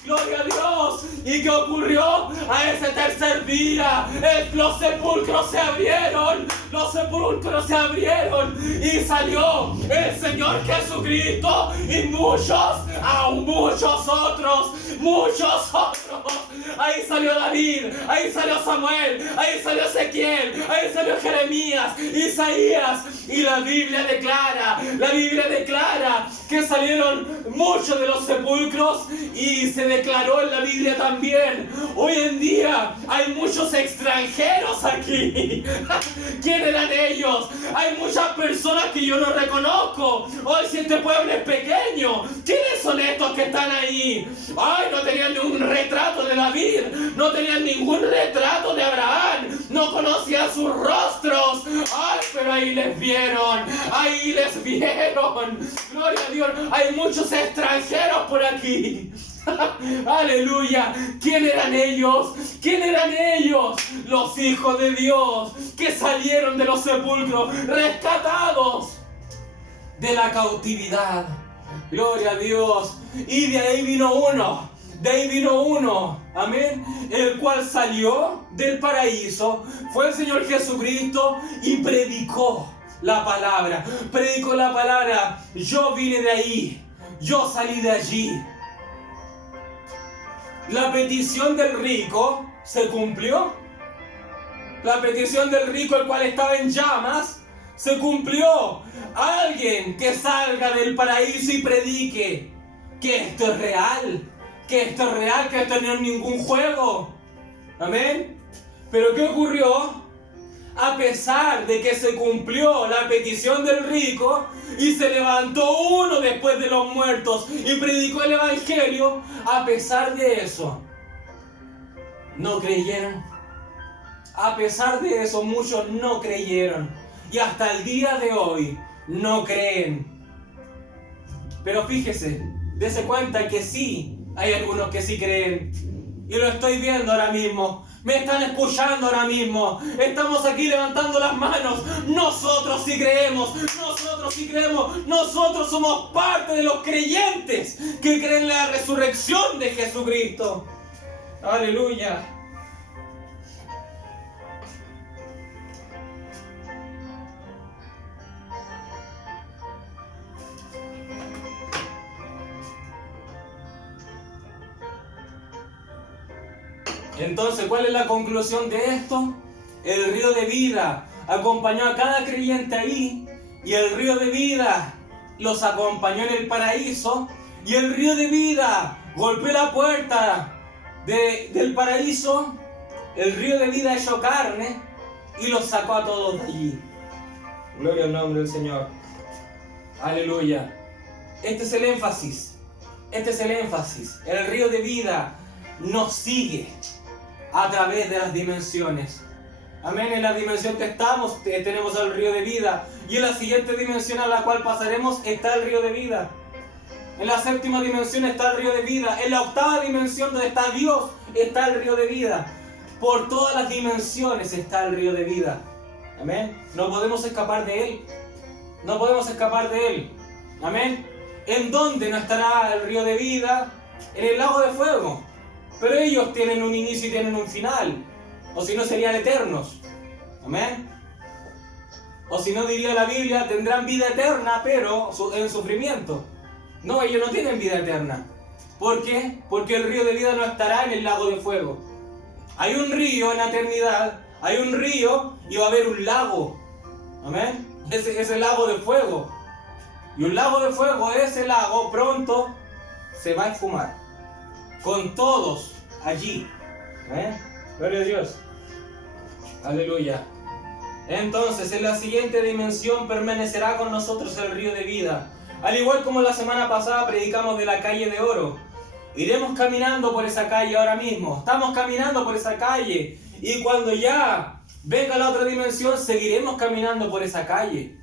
gloria a Dios. ¿Y qué ocurrió? A ese tercer día, los sepulcros se abrieron y salió el Señor Jesucristo y muchos otros. Ahí salió David, ahí salió Samuel, ahí salió Ezequiel, ahí salió Jeremías, Isaías. Y la Biblia declara que salieron muchos de los sepulcros y se declaró en la Biblia también. Hoy en día hay muchos extranjeros aquí. ¿Quién eran ellos? Hay muchas personas que yo no reconozco. Hoy si este pueblo es pequeño, ¿quiénes son estos que están ahí? Ay, no tenían ningún retrato de David, no tenían ningún retrato de Abraham, no conocían sus rostros. Ay, pero ahí les vieron. Gloria a Dios, hay muchos extranjeros por aquí. Aleluya. ¿Quién eran ellos? Los hijos de Dios que salieron de los sepulcros, rescatados de la cautividad. Gloria a Dios. Y de ahí vino uno, amén, el cual salió del paraíso, fue el Señor Jesucristo y predicó la palabra. Yo vine de ahí, yo salí de allí. La petición del rico se cumplió. La petición del rico, el cual estaba en llamas, se cumplió. Alguien que salga del paraíso y predique que esto es real, que esto no es ningún juego. Amén. Pero ¿qué ocurrió? A pesar de que se cumplió la petición del rico y se levantó uno después de los muertos y predicó el evangelio, a pesar de eso, no creyeron. A pesar de eso, muchos no creyeron. Y hasta el día de hoy no creen. Pero fíjese, dése cuenta que sí, hay algunos que sí creen. Y lo estoy viendo ahora mismo. Me están escuchando ahora mismo. Estamos aquí levantando las manos. Nosotros sí creemos. Nosotros somos parte de los creyentes que creen en la resurrección de Jesucristo. Aleluya. Entonces, ¿cuál es la conclusión de esto? El río de vida acompañó a cada creyente ahí, y el río de vida los acompañó en el paraíso, y el río de vida golpeó la puerta del paraíso, el río de vida hecho carne, y los sacó a todos de allí. Gloria al nombre del Señor. Aleluya. Este es el énfasis. El río de vida nos sigue a través de las dimensiones. Amén. En la dimensión que estamos tenemos el río de vida, y en la siguiente dimensión a la cual pasaremos está el río de vida. En la séptima dimensión está el río de vida. En la octava dimensión, donde está Dios, está el río de vida. Por todas las dimensiones está el río de vida. Amén. No podemos escapar de él. Amén. ¿En dónde no estará el río de vida? En el lago de fuego. Pero ellos tienen un inicio y tienen un final. O si no, serían eternos. Amén. O si no, diría la Biblia, tendrán vida eterna, pero en sufrimiento. No, ellos no tienen vida eterna. ¿Por qué? Porque el río de vida no estará en el lago de fuego. Hay un río en la eternidad. Hay un río y va a haber un lago. Amén. Ese lago de fuego. Y un lago de fuego, ese lago pronto se va a esfumar. Con todos allí. Gloria a Dios. Aleluya. Entonces, en la siguiente dimensión permanecerá con nosotros el río de vida. Al igual como la semana pasada predicamos de la calle de oro. Iremos caminando por esa calle ahora mismo. Estamos caminando por esa calle. Y cuando ya venga la otra dimensión, seguiremos caminando por esa calle.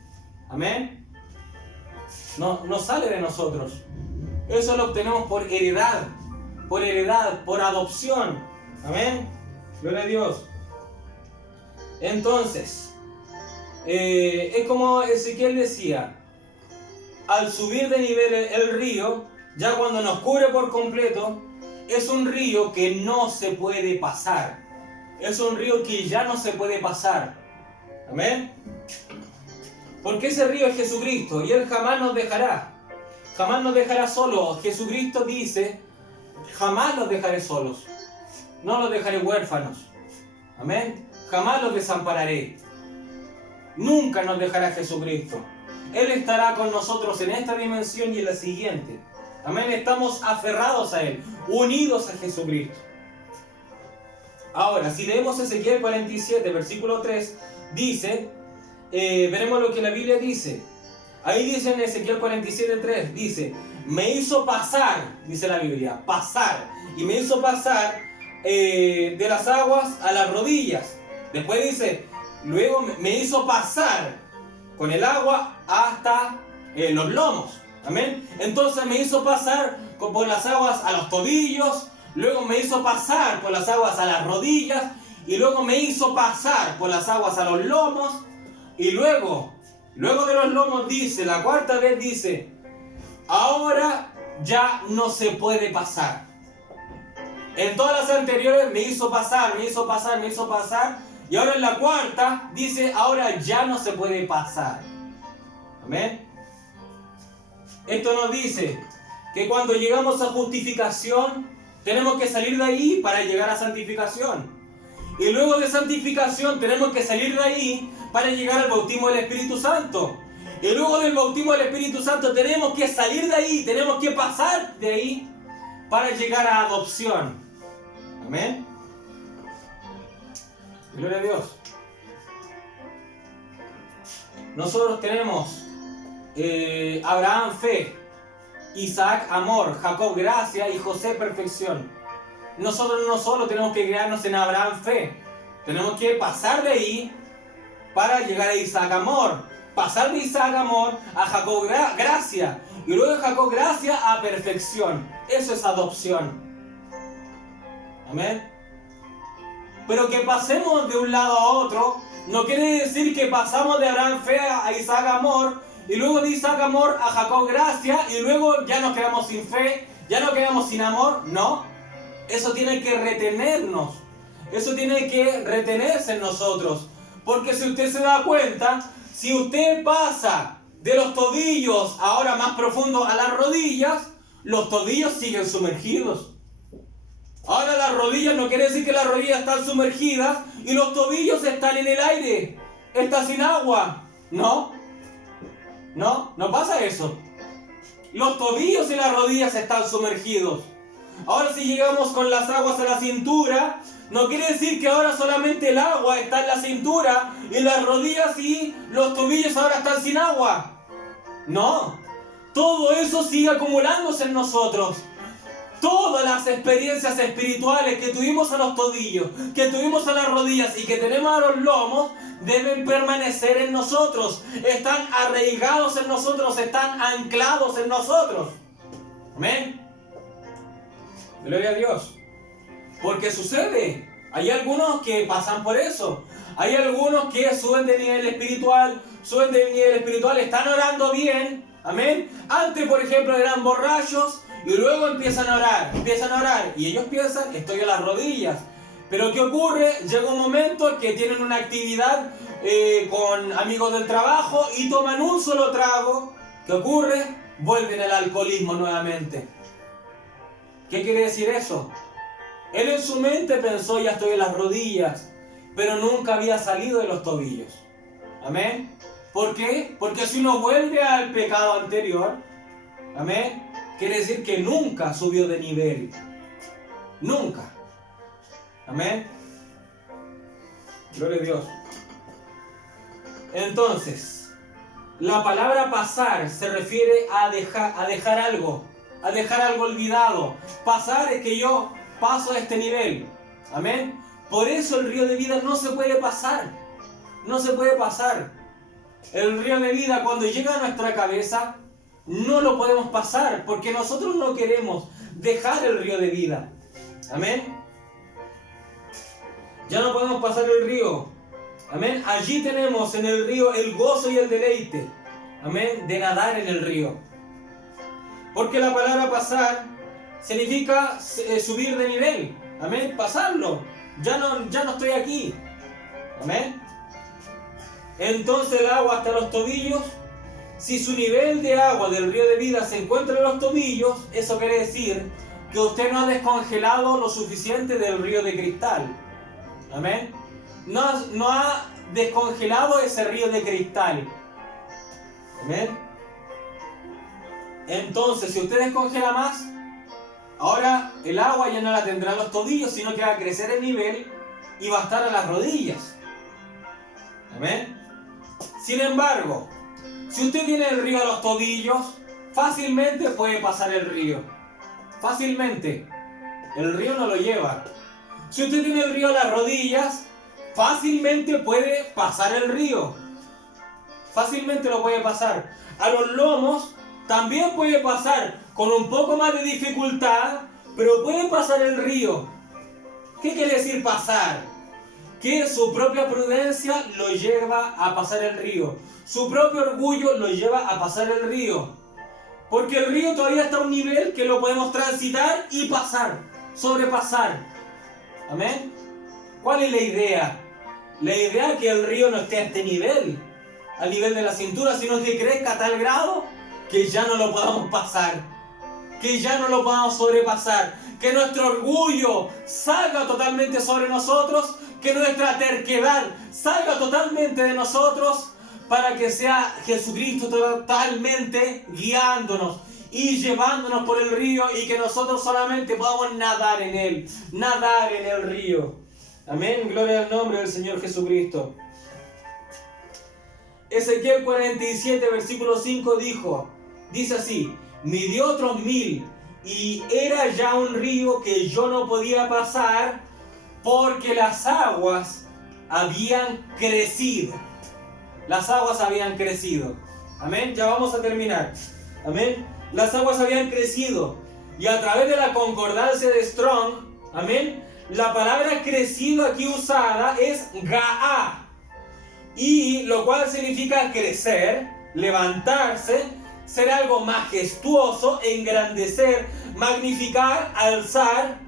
Amén. No sale de nosotros. Eso lo obtenemos por heredad, por adopción. Amén. Gloria a Dios. Entonces, es como Ezequiel decía, al subir de nivel el río, ya cuando nos cubre por completo, es un río que no se puede pasar. Es un río que ya no se puede pasar. Amén. Porque ese río es Jesucristo y Él jamás nos dejará. Jamás nos dejará solos. Jesucristo dice, jamás los dejaré solos. No los dejaré huérfanos. Amén. Jamás los desampararé. Nunca nos dejará Jesucristo. Él estará con nosotros en esta dimensión y en la siguiente. Amén. Estamos aferrados a Él, unidos a Jesucristo. Ahora, si leemos Ezequiel 47, versículo 3, dice, veremos lo que la Biblia dice. Ahí dice en Ezequiel 47, 3, dice, me hizo pasar, dice la Biblia, pasar. Y me hizo pasar de las aguas a las rodillas. Después dice, luego me hizo pasar con el agua hasta los lomos. Amén. Entonces me hizo pasar por las aguas a los tobillos. Luego me hizo pasar por las aguas a las rodillas. Y luego me hizo pasar por las aguas a los lomos. Y luego de los lomos dice, la cuarta vez dice, ahora ya no se puede pasar. En todas las anteriores me hizo pasar, y ahora en la cuarta dice, ahora ya no se puede pasar. Amén. Esto nos dice que cuando llegamos a justificación, tenemos que salir de ahí para llegar a santificación. Y luego de santificación tenemos que salir de ahí para llegar al bautismo del Espíritu Santo. Y luego del bautismo del Espíritu Santo tenemos que salir de ahí, tenemos que pasar de ahí para llegar a adopción. Amén. Gloria a Dios. Nosotros tenemos Abraham fe, Isaac amor, Jacob gracia y José perfección. Nosotros no solo tenemos que quedarnos en Abraham fe, tenemos que pasar de ahí para llegar a Isaac amor, pasar de Isaac amor a Jacob gracia y luego de Jacob gracia a perfección. Eso es adopción. Amén. Pero que pasemos de un lado a otro no quiere decir que pasamos de Abraham fe a Isaac amor y luego de Isaac amor a Jacob gracia y luego ya nos quedamos sin fe, ya nos quedamos sin amor. No, eso tiene que retenernos, eso tiene que retenerse en nosotros, porque si usted se da cuenta, si usted pasa de los tobillos ahora más profundo a las rodillas, los tobillos siguen sumergidos. Ahora las rodillas no quiere decir que las rodillas están sumergidas y los tobillos están en el aire, está sin agua. No pasa eso. Los tobillos y las rodillas están sumergidos. Ahora si llegamos con las aguas a la cintura, no quiere decir que ahora solamente el agua está en la cintura y las rodillas y los tobillos ahora están sin agua. No, todo eso sigue acumulándose en nosotros. Todas las experiencias espirituales que tuvimos a los tobillos, que tuvimos a las rodillas y que tenemos a los lomos, deben permanecer en nosotros. Están arraigados en nosotros, están anclados en nosotros. Amén. Gloria a Dios. Porque sucede. Hay algunos que pasan por eso. Hay algunos que suben de nivel espiritual, están orando bien. Amén. Antes, por ejemplo, eran borrachos. Y luego empiezan a orar, y ellos piensan, estoy a las rodillas. Pero ¿qué ocurre? Llega un momento que tienen una actividad con amigos del trabajo y toman un solo trago. ¿Qué ocurre? Vuelven al alcoholismo nuevamente. ¿Qué quiere decir eso? Él en su mente pensó, ya estoy en las rodillas, pero nunca había salido de los tobillos. ¿Amén? ¿Por qué? Porque si uno vuelve al pecado anterior, ¿amén?, quiere decir que nunca subió de nivel. Nunca. Amén. Gloria a Dios. Entonces, la palabra pasar se refiere a dejar algo olvidado. Pasar es que yo paso a este nivel. Amén. Por eso el río de vida no se puede pasar. No se puede pasar. El río de vida cuando llega a nuestra cabeza, no lo podemos pasar porque nosotros no queremos dejar el río de vida. Amén. Ya no podemos pasar el río. Amén. Allí tenemos en el río el gozo y el deleite. Amén. De nadar en el río. Porque la palabra pasar significa subir de nivel. Amén. Pasarlo. Ya no estoy aquí. Amén. Entonces el agua hasta los tobillos. Si su nivel de agua del río de vida se encuentra en los tobillos, eso quiere decir que usted no ha descongelado lo suficiente del río de cristal. Amén. No ha descongelado ese río de cristal. Amén. Entonces, si usted descongela más, ahora el agua ya no la tendrá en los tobillos, sino que va a crecer el nivel y va a estar a las rodillas. Amén. Sin embargo, si usted tiene el río a los tobillos, fácilmente puede pasar el río. Fácilmente. El río no lo lleva. Si usted tiene el río a las rodillas, fácilmente puede pasar el río. Fácilmente lo puede pasar. A los lomos también puede pasar con un poco más de dificultad, pero puede pasar el río. ¿Qué quiere decir pasar? Que su propia prudencia lo lleva a pasar el río. Su propio orgullo lo lleva a pasar el río. Porque el río todavía está a un nivel que lo podemos transitar y pasar, sobrepasar. Amén. ¿Cuál es la idea? La idea es que el río no esté a este nivel, al nivel de la cintura, sino que crezca a tal grado que ya no lo podamos pasar, que ya no lo podamos sobrepasar, que nuestro orgullo salga totalmente sobre nosotros, que nuestra terquedad salga totalmente de nosotros, para que sea Jesucristo totalmente guiándonos y llevándonos por el río, y que nosotros solamente podamos nadar en él, nadar en el río. Amén, gloria al nombre del Señor Jesucristo. Ezequiel 47, versículo 5 dice así: midió otros 1000, y era ya un río que yo no podía pasar, porque las aguas habían crecido. Las aguas habían crecido. Amén, ya vamos a terminar. Amén, las aguas habían crecido. Y a través de la concordancia de Strong, amén, la palabra crecido aquí usada es ga'a, y lo cual significa crecer, levantarse, ser algo majestuoso, engrandecer, magnificar, alzar.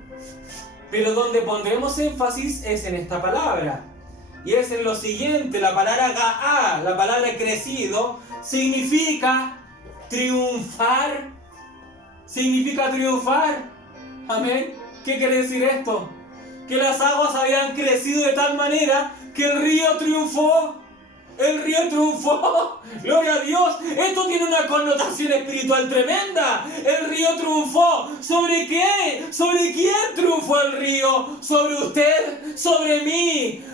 Pero donde pondremos énfasis es en esta palabra, y es en lo siguiente: la palabra ga'a, la palabra crecido, significa triunfar. Significa triunfar. Amén. ¿Qué quiere decir esto? Que las aguas habían crecido de tal manera que el río triunfó. El río triunfó. Gloria a Dios. Esto tiene una connotación espiritual tremenda. El río triunfó. ¿Sobre qué? ¿Sobre quién triunfó el río? ¿Sobre usted? ¿Sobre mí?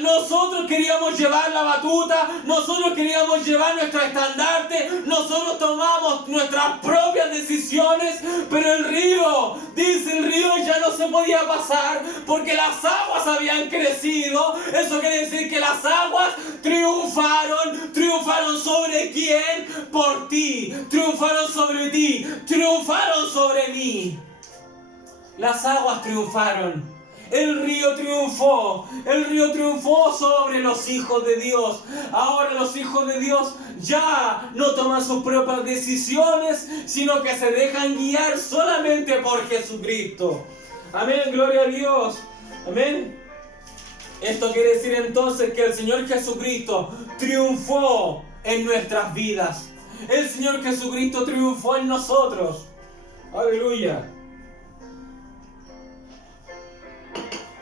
Nosotros queríamos llevar la batuta. Nosotros queríamos llevar nuestro estandarte. Nosotros tomamos nuestras propias decisiones. Pero el río, dice el río, ya no se podía pasar porque las aguas habían crecido. Eso quiere decir que las aguas triunfaron. ¿Triunfaron sobre quién? Por ti. Triunfaron sobre ti. Triunfaron sobre mí. Las aguas triunfaron. El río triunfó. El río triunfó sobre los hijos de Dios. Ahora los hijos de Dios ya no toman sus propias decisiones, sino que se dejan guiar solamente por Jesucristo. Amén, gloria a Dios. Amén. Esto quiere decir entonces que el Señor Jesucristo triunfó en nuestras vidas. El Señor Jesucristo triunfó en nosotros. Aleluya.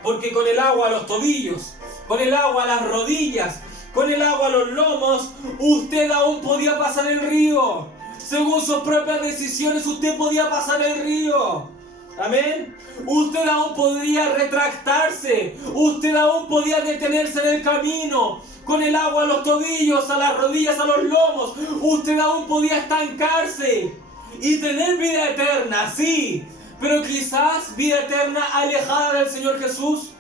Porque con el agua a los tobillos, con el agua a las rodillas, con el agua a los lomos, usted aún podía pasar el río. Según sus propias decisiones, usted podía pasar el río. Amén. Usted aún podría retractarse. Usted aún podía detenerse en el camino. Con el agua a los tobillos, a las rodillas, a los lomos. Usted aún podía estancarse y tener vida eterna, sí. Pero quizás vida eterna alejada del Señor Jesús.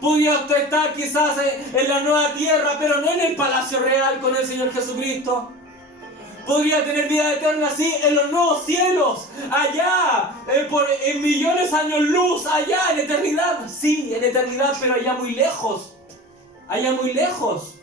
Podría usted estar quizás en la nueva tierra, pero no en el palacio real con el Señor Jesucristo. Podría tener vida eterna, sí, en los nuevos cielos, allá, en millones de años luz, allá, en eternidad. Sí, en eternidad, pero allá muy lejos. Allá muy lejos.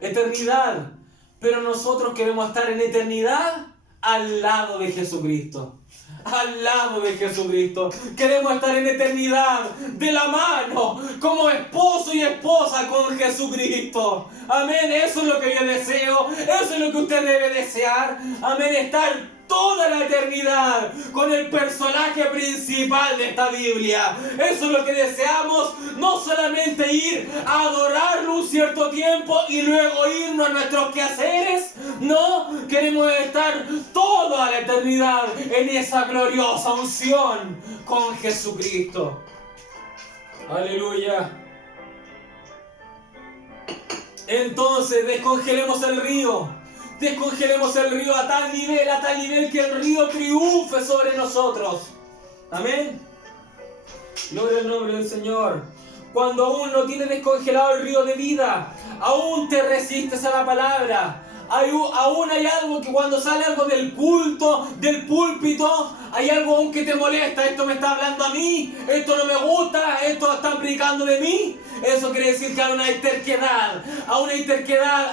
Eternidad. Pero nosotros queremos estar en eternidad al lado de Jesucristo. Al lado de Jesucristo. Queremos estar en eternidad de la mano, como esposo y esposa con Jesucristo. Amén, eso es lo que yo deseo. Eso es lo que usted debe desear. Amén, estar toda la eternidad con el personaje principal de esta Biblia. Eso es lo que deseamos. No solamente ir a adorarlo un cierto tiempo y luego irnos a nuestros quehaceres. No, queremos estar toda la eternidad en esa gloriosa unción con Jesucristo. Aleluya. Entonces descongelemos el río. Descongelemos el río a tal nivel que el río triunfe sobre nosotros. Amén. Gloria al nombre del Señor. Cuando aún no tienes descongelado el río de vida, aún te resistes a la palabra, Aún hay algo que cuando sale algo del culto, del púlpito, hay algo aún que te molesta. Esto me está hablando a mí, esto no me gusta, esto están predicando de mí. Eso quiere decir que aún hay terquedad,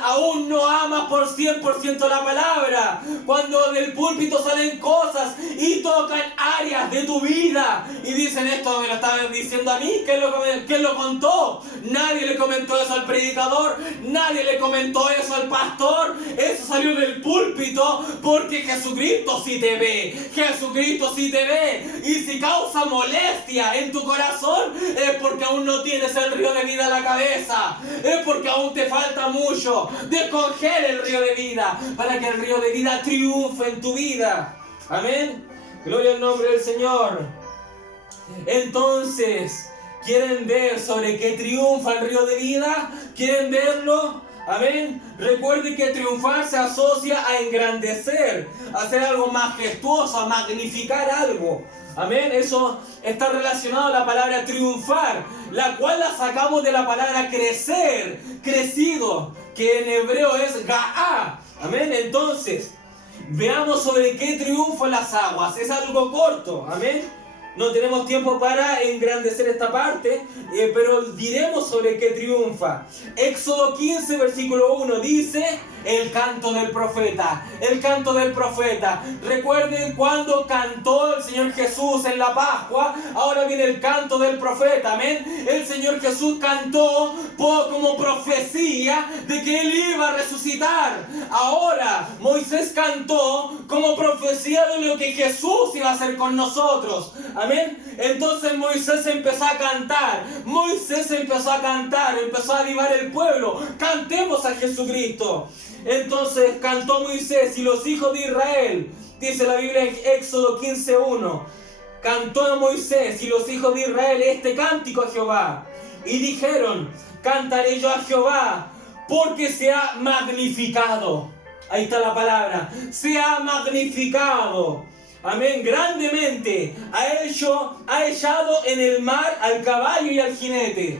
aún no amas por 100% la palabra. Cuando del púlpito salen cosas y tocan áreas de tu vida y dicen, esto me lo estaban diciendo a mí, ¿quién lo contó? Nadie le comentó eso al predicador, nadie le comentó eso al pastor. Eso salió del púlpito porque Jesucristo sí te ve, Jesucristo sí te ve. Y si causa molestia en tu corazón es porque aún no tienes el río de vida a la cabeza, es porque aún te falta mucho. Descongela el río de vida para que el río de vida triunfe en tu vida. Amén. Gloria al nombre del Señor. Entonces, ¿quieren ver sobre qué triunfa el río de vida? ¿Quieren verlo? Amén. Recuerde que triunfar se asocia a engrandecer, a hacer algo majestuoso, a magnificar algo. Amén. Eso está relacionado a la palabra triunfar, la cual la sacamos de la palabra crecer, crecido, que en hebreo es ga'a. Amén. Entonces, veamos sobre qué triunfan las aguas. Es algo corto. Amén. No tenemos tiempo para engrandecer esta parte, pero diremos sobre qué triunfa. Éxodo 15, versículo 1 dice, el canto del profeta. El canto del profeta. Recuerden cuando cantó el Señor Jesús en la Pascua. Ahora viene el canto del profeta. Amén. El Señor Jesús cantó como profecía de que Él iba a resucitar. Ahora Moisés cantó como profecía de lo que Jesús iba a hacer con nosotros. Amén. Entonces Moisés empezó a cantar. Empezó a avivar el pueblo. Cantemos a Jesucristo. Entonces cantó Moisés y los hijos de Israel. Dice la Biblia en Éxodo 15:1. Cantó Moisés y los hijos de Israel este cántico a Jehová. Y dijeron, cantaré yo a Jehová porque se ha magnificado. Ahí está la palabra. Se ha magnificado. Amén, grandemente ha echado en el mar al caballo y al jinete.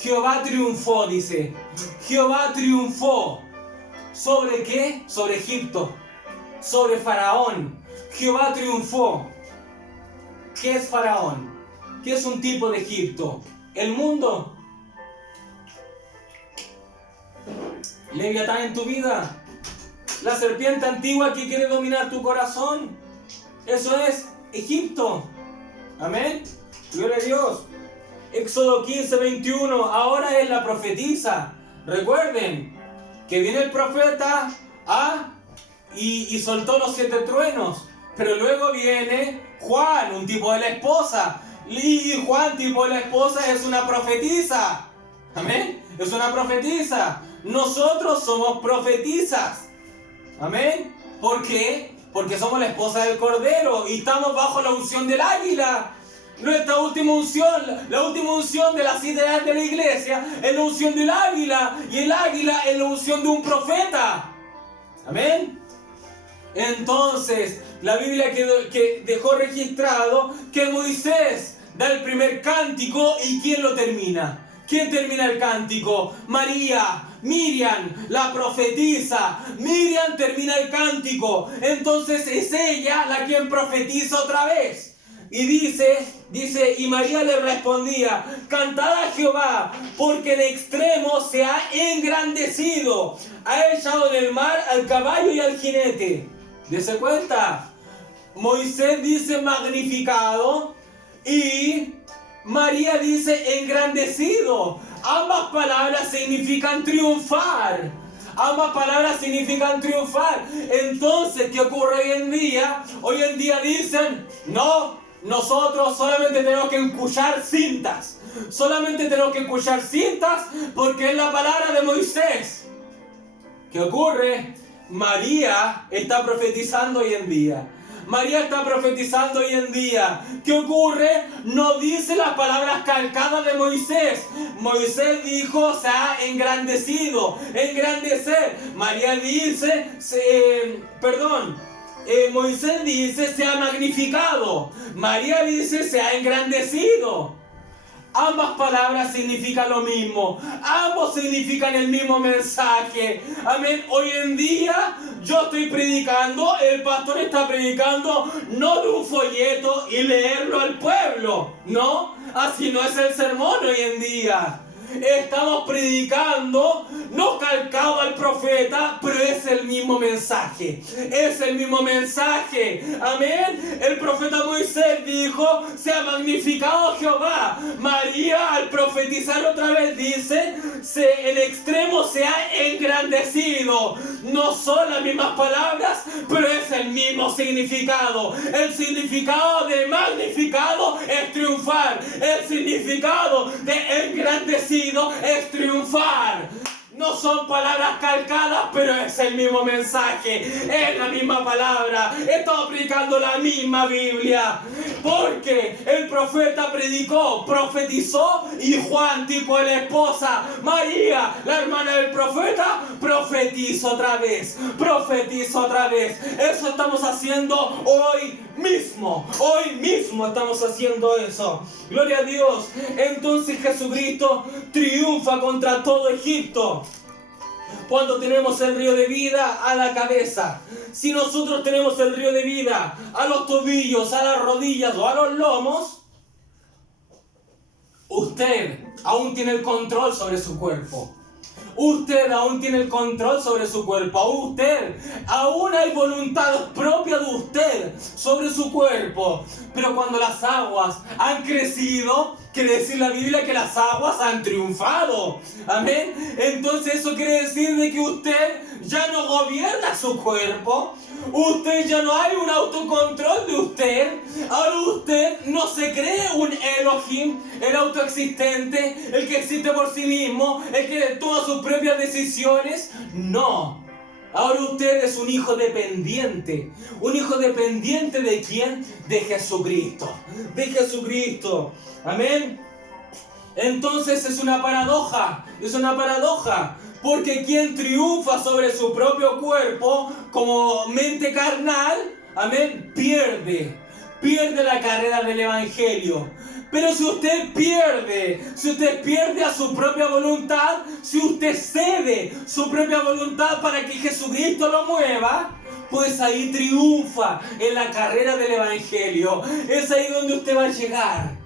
Jehová triunfó, dice. Jehová triunfó. ¿Sobre qué? Sobre Egipto. Sobre Faraón. Jehová triunfó. ¿Qué es Faraón? ¿Qué es un tipo de Egipto? El mundo. Leviatán en tu vida. La serpiente antigua que quiere dominar tu corazón. Eso es Egipto. Amén. Gloria a Dios. Éxodo 15:21. Ahora es la profetisa. Recuerden que viene el profeta y soltó los 7 truenos. Pero luego viene Juan, un tipo de la esposa. Y Juan, tipo de la esposa, es una profetisa. Amén. Es una profetisa. Nosotros somos profetisas. Amén. ¿Por qué? Porque somos la esposa del Cordero y estamos bajo la unción del águila. Nuestra última unción, la última unción de las ideas de la iglesia, es la unción del águila. Y el águila es la unción de un profeta. Amén. Entonces, la Biblia que dejó registrado que Moisés da el primer cántico. ¿Y quién lo termina? ¿Quién termina el cántico? María. Miriam, la profetisa. Miriam termina el cántico. Entonces es ella la quien profetiza otra vez. Y dice, y María le respondía, cantad a Jehová, porque en extremo se ha engrandecido. Ha echado en el mar al caballo y al jinete. ¿Dese cuenta? Moisés dice magnificado y María dice engrandecido. Ambas palabras significan triunfar. Ambas palabras significan triunfar. Entonces, ¿qué ocurre hoy en día? Hoy en día dicen, no, nosotros solamente tenemos que escuchar cintas. Solamente tenemos que escuchar cintas porque es la palabra de Moisés. ¿Qué ocurre? María está profetizando hoy en día. María está profetizando hoy en día. ¿Qué ocurre? No dice las palabras calcadas de Moisés. Moisés dijo, se ha engrandecido. Engrandecer. María dice, Moisés dice, se ha magnificado. María dice, se ha engrandecido. ambas palabras significan lo mismo. Ambos significan el mismo mensaje. Amén. Hoy en día yo estoy predicando, el pastor está predicando, no de un folleto y leerlo al pueblo. No, así no es el sermón hoy en día. Estamos predicando, no calcado al profeta, pero es el mismo mensaje. Es el mismo mensaje. Amén. El profeta Moisés dijo: sea magnificado Jehová. María, al profetizar otra vez, dice: el extremo se ha engrandecido. No son las mismas palabras, pero es el mismo significado. El significado de magnificado es triunfar. El significado de engrandecido es triunfar. No son palabras calcadas, pero es el mismo mensaje, es la misma palabra. Estamos predicando la misma Biblia. Porque el profeta predicó, profetizó, y Juan, tipo de la esposa, María, la hermana del profeta, profetizó otra vez. Profetizó otra vez. Eso estamos haciendo hoy mismo. Hoy mismo estamos haciendo eso. Gloria a Dios. Entonces Jesucristo triunfa contra todo Egipto. Cuando tenemos el río de vida a la cabeza. Si nosotros tenemos el río de vida a los tobillos, a las rodillas o a los lomos, usted aún tiene el control sobre su cuerpo. Usted aún tiene el control sobre su cuerpo. Aún hay voluntad propia de usted sobre su cuerpo. Pero cuando las aguas han crecido, quiere decir la Biblia que las aguas han triunfado. Amén. Entonces eso quiere decir de que usted ya no gobierna su cuerpo. Usted ya no hay un autocontrol de usted. Ahora usted no se cree un Elohim, el autoexistente, el que existe por sí mismo, el que toma sus propias decisiones. No. Ahora usted es un hijo dependiente. ¿Un hijo dependiente de quién? De Jesucristo. De Jesucristo. Amén. Entonces es una paradoja. Es una paradoja. Porque quien triunfa sobre su propio cuerpo como mente carnal, amén, pierde la carrera del evangelio. Pero si usted pierde a su propia voluntad, si usted cede su propia voluntad para que Jesucristo lo mueva, pues ahí triunfa en la carrera del evangelio. Es ahí donde usted va a llegar.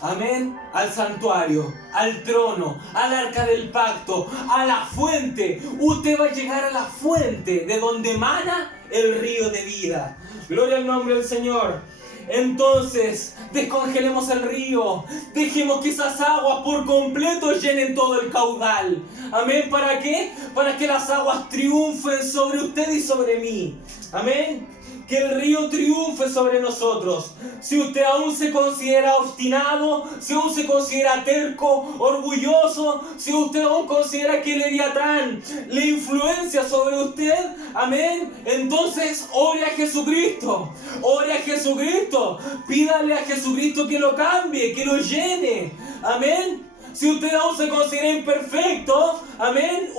Amén. Al santuario, al trono, al arca del pacto, a la fuente. Usted va a llegar a la fuente de donde emana el río de vida. Gloria al nombre del Señor. Entonces, descongelemos el río. Dejemos que esas aguas por completo llenen todo el caudal. Amén. ¿Para qué? Para que las aguas triunfen sobre usted y sobre mí. Amén. Que el río triunfe sobre nosotros. Si usted aún se considera obstinado, si aún se considera terco, orgulloso, si usted aún considera que el Leviatán le influencia sobre usted, amén, entonces ore a Jesucristo. Ore a Jesucristo. Pídale a Jesucristo que lo cambie, que lo llene. Amén. Si usted aún se considera imperfecto, amén,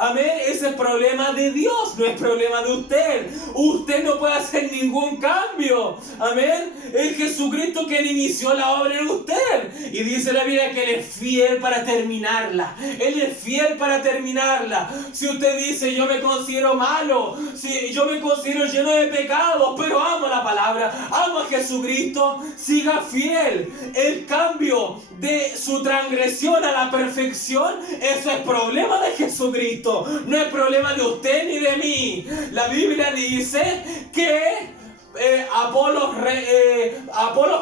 amén, ese es problema de Dios, no es problema de usted. Usted no puede hacer ningún cambio. Amén. Es Jesucristo quien inició la obra en usted. Y dice la Biblia que Él es fiel para terminarla. Él es fiel para terminarla. Si usted dice: yo me considero malo, si yo me considero lleno de pecados, pero amo la palabra, amo a Jesucristo, siga fiel. El cambio de su transgresión a la perfección, eso es problema de Jesucristo. No es problema de usted ni de mí. La Biblia dice que Apolos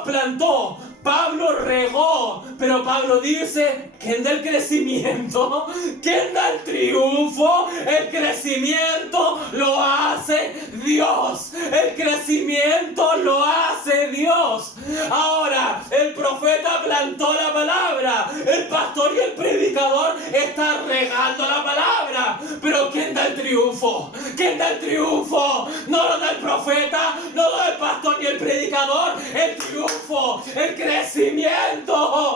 plantó, Pablo regó, pero Pablo dice: ¿quién da el crecimiento? ¿Quién da el triunfo? El crecimiento lo hace Dios. El crecimiento lo hace Dios. Ahora, el profeta plantó la palabra, el pastor y el predicador están regando la palabra, pero ¿quién da el triunfo? ¿Quién da el triunfo? No lo da el profeta, no lo da el pastor ni el predicador. El triunfo, el crecimiento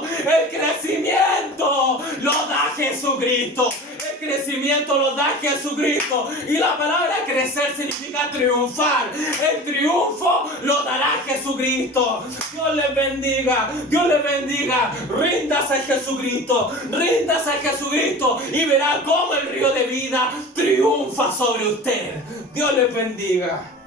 lo da Jesucristo. El crecimiento lo da Jesucristo. Y la palabra crecer significa triunfar. El triunfo lo dará Jesucristo. Dios les bendiga. Dios les bendiga. Ríndase a Jesucristo. Ríndase a Jesucristo. Y verá cómo el río de vida triunfa sobre usted. Dios les bendiga.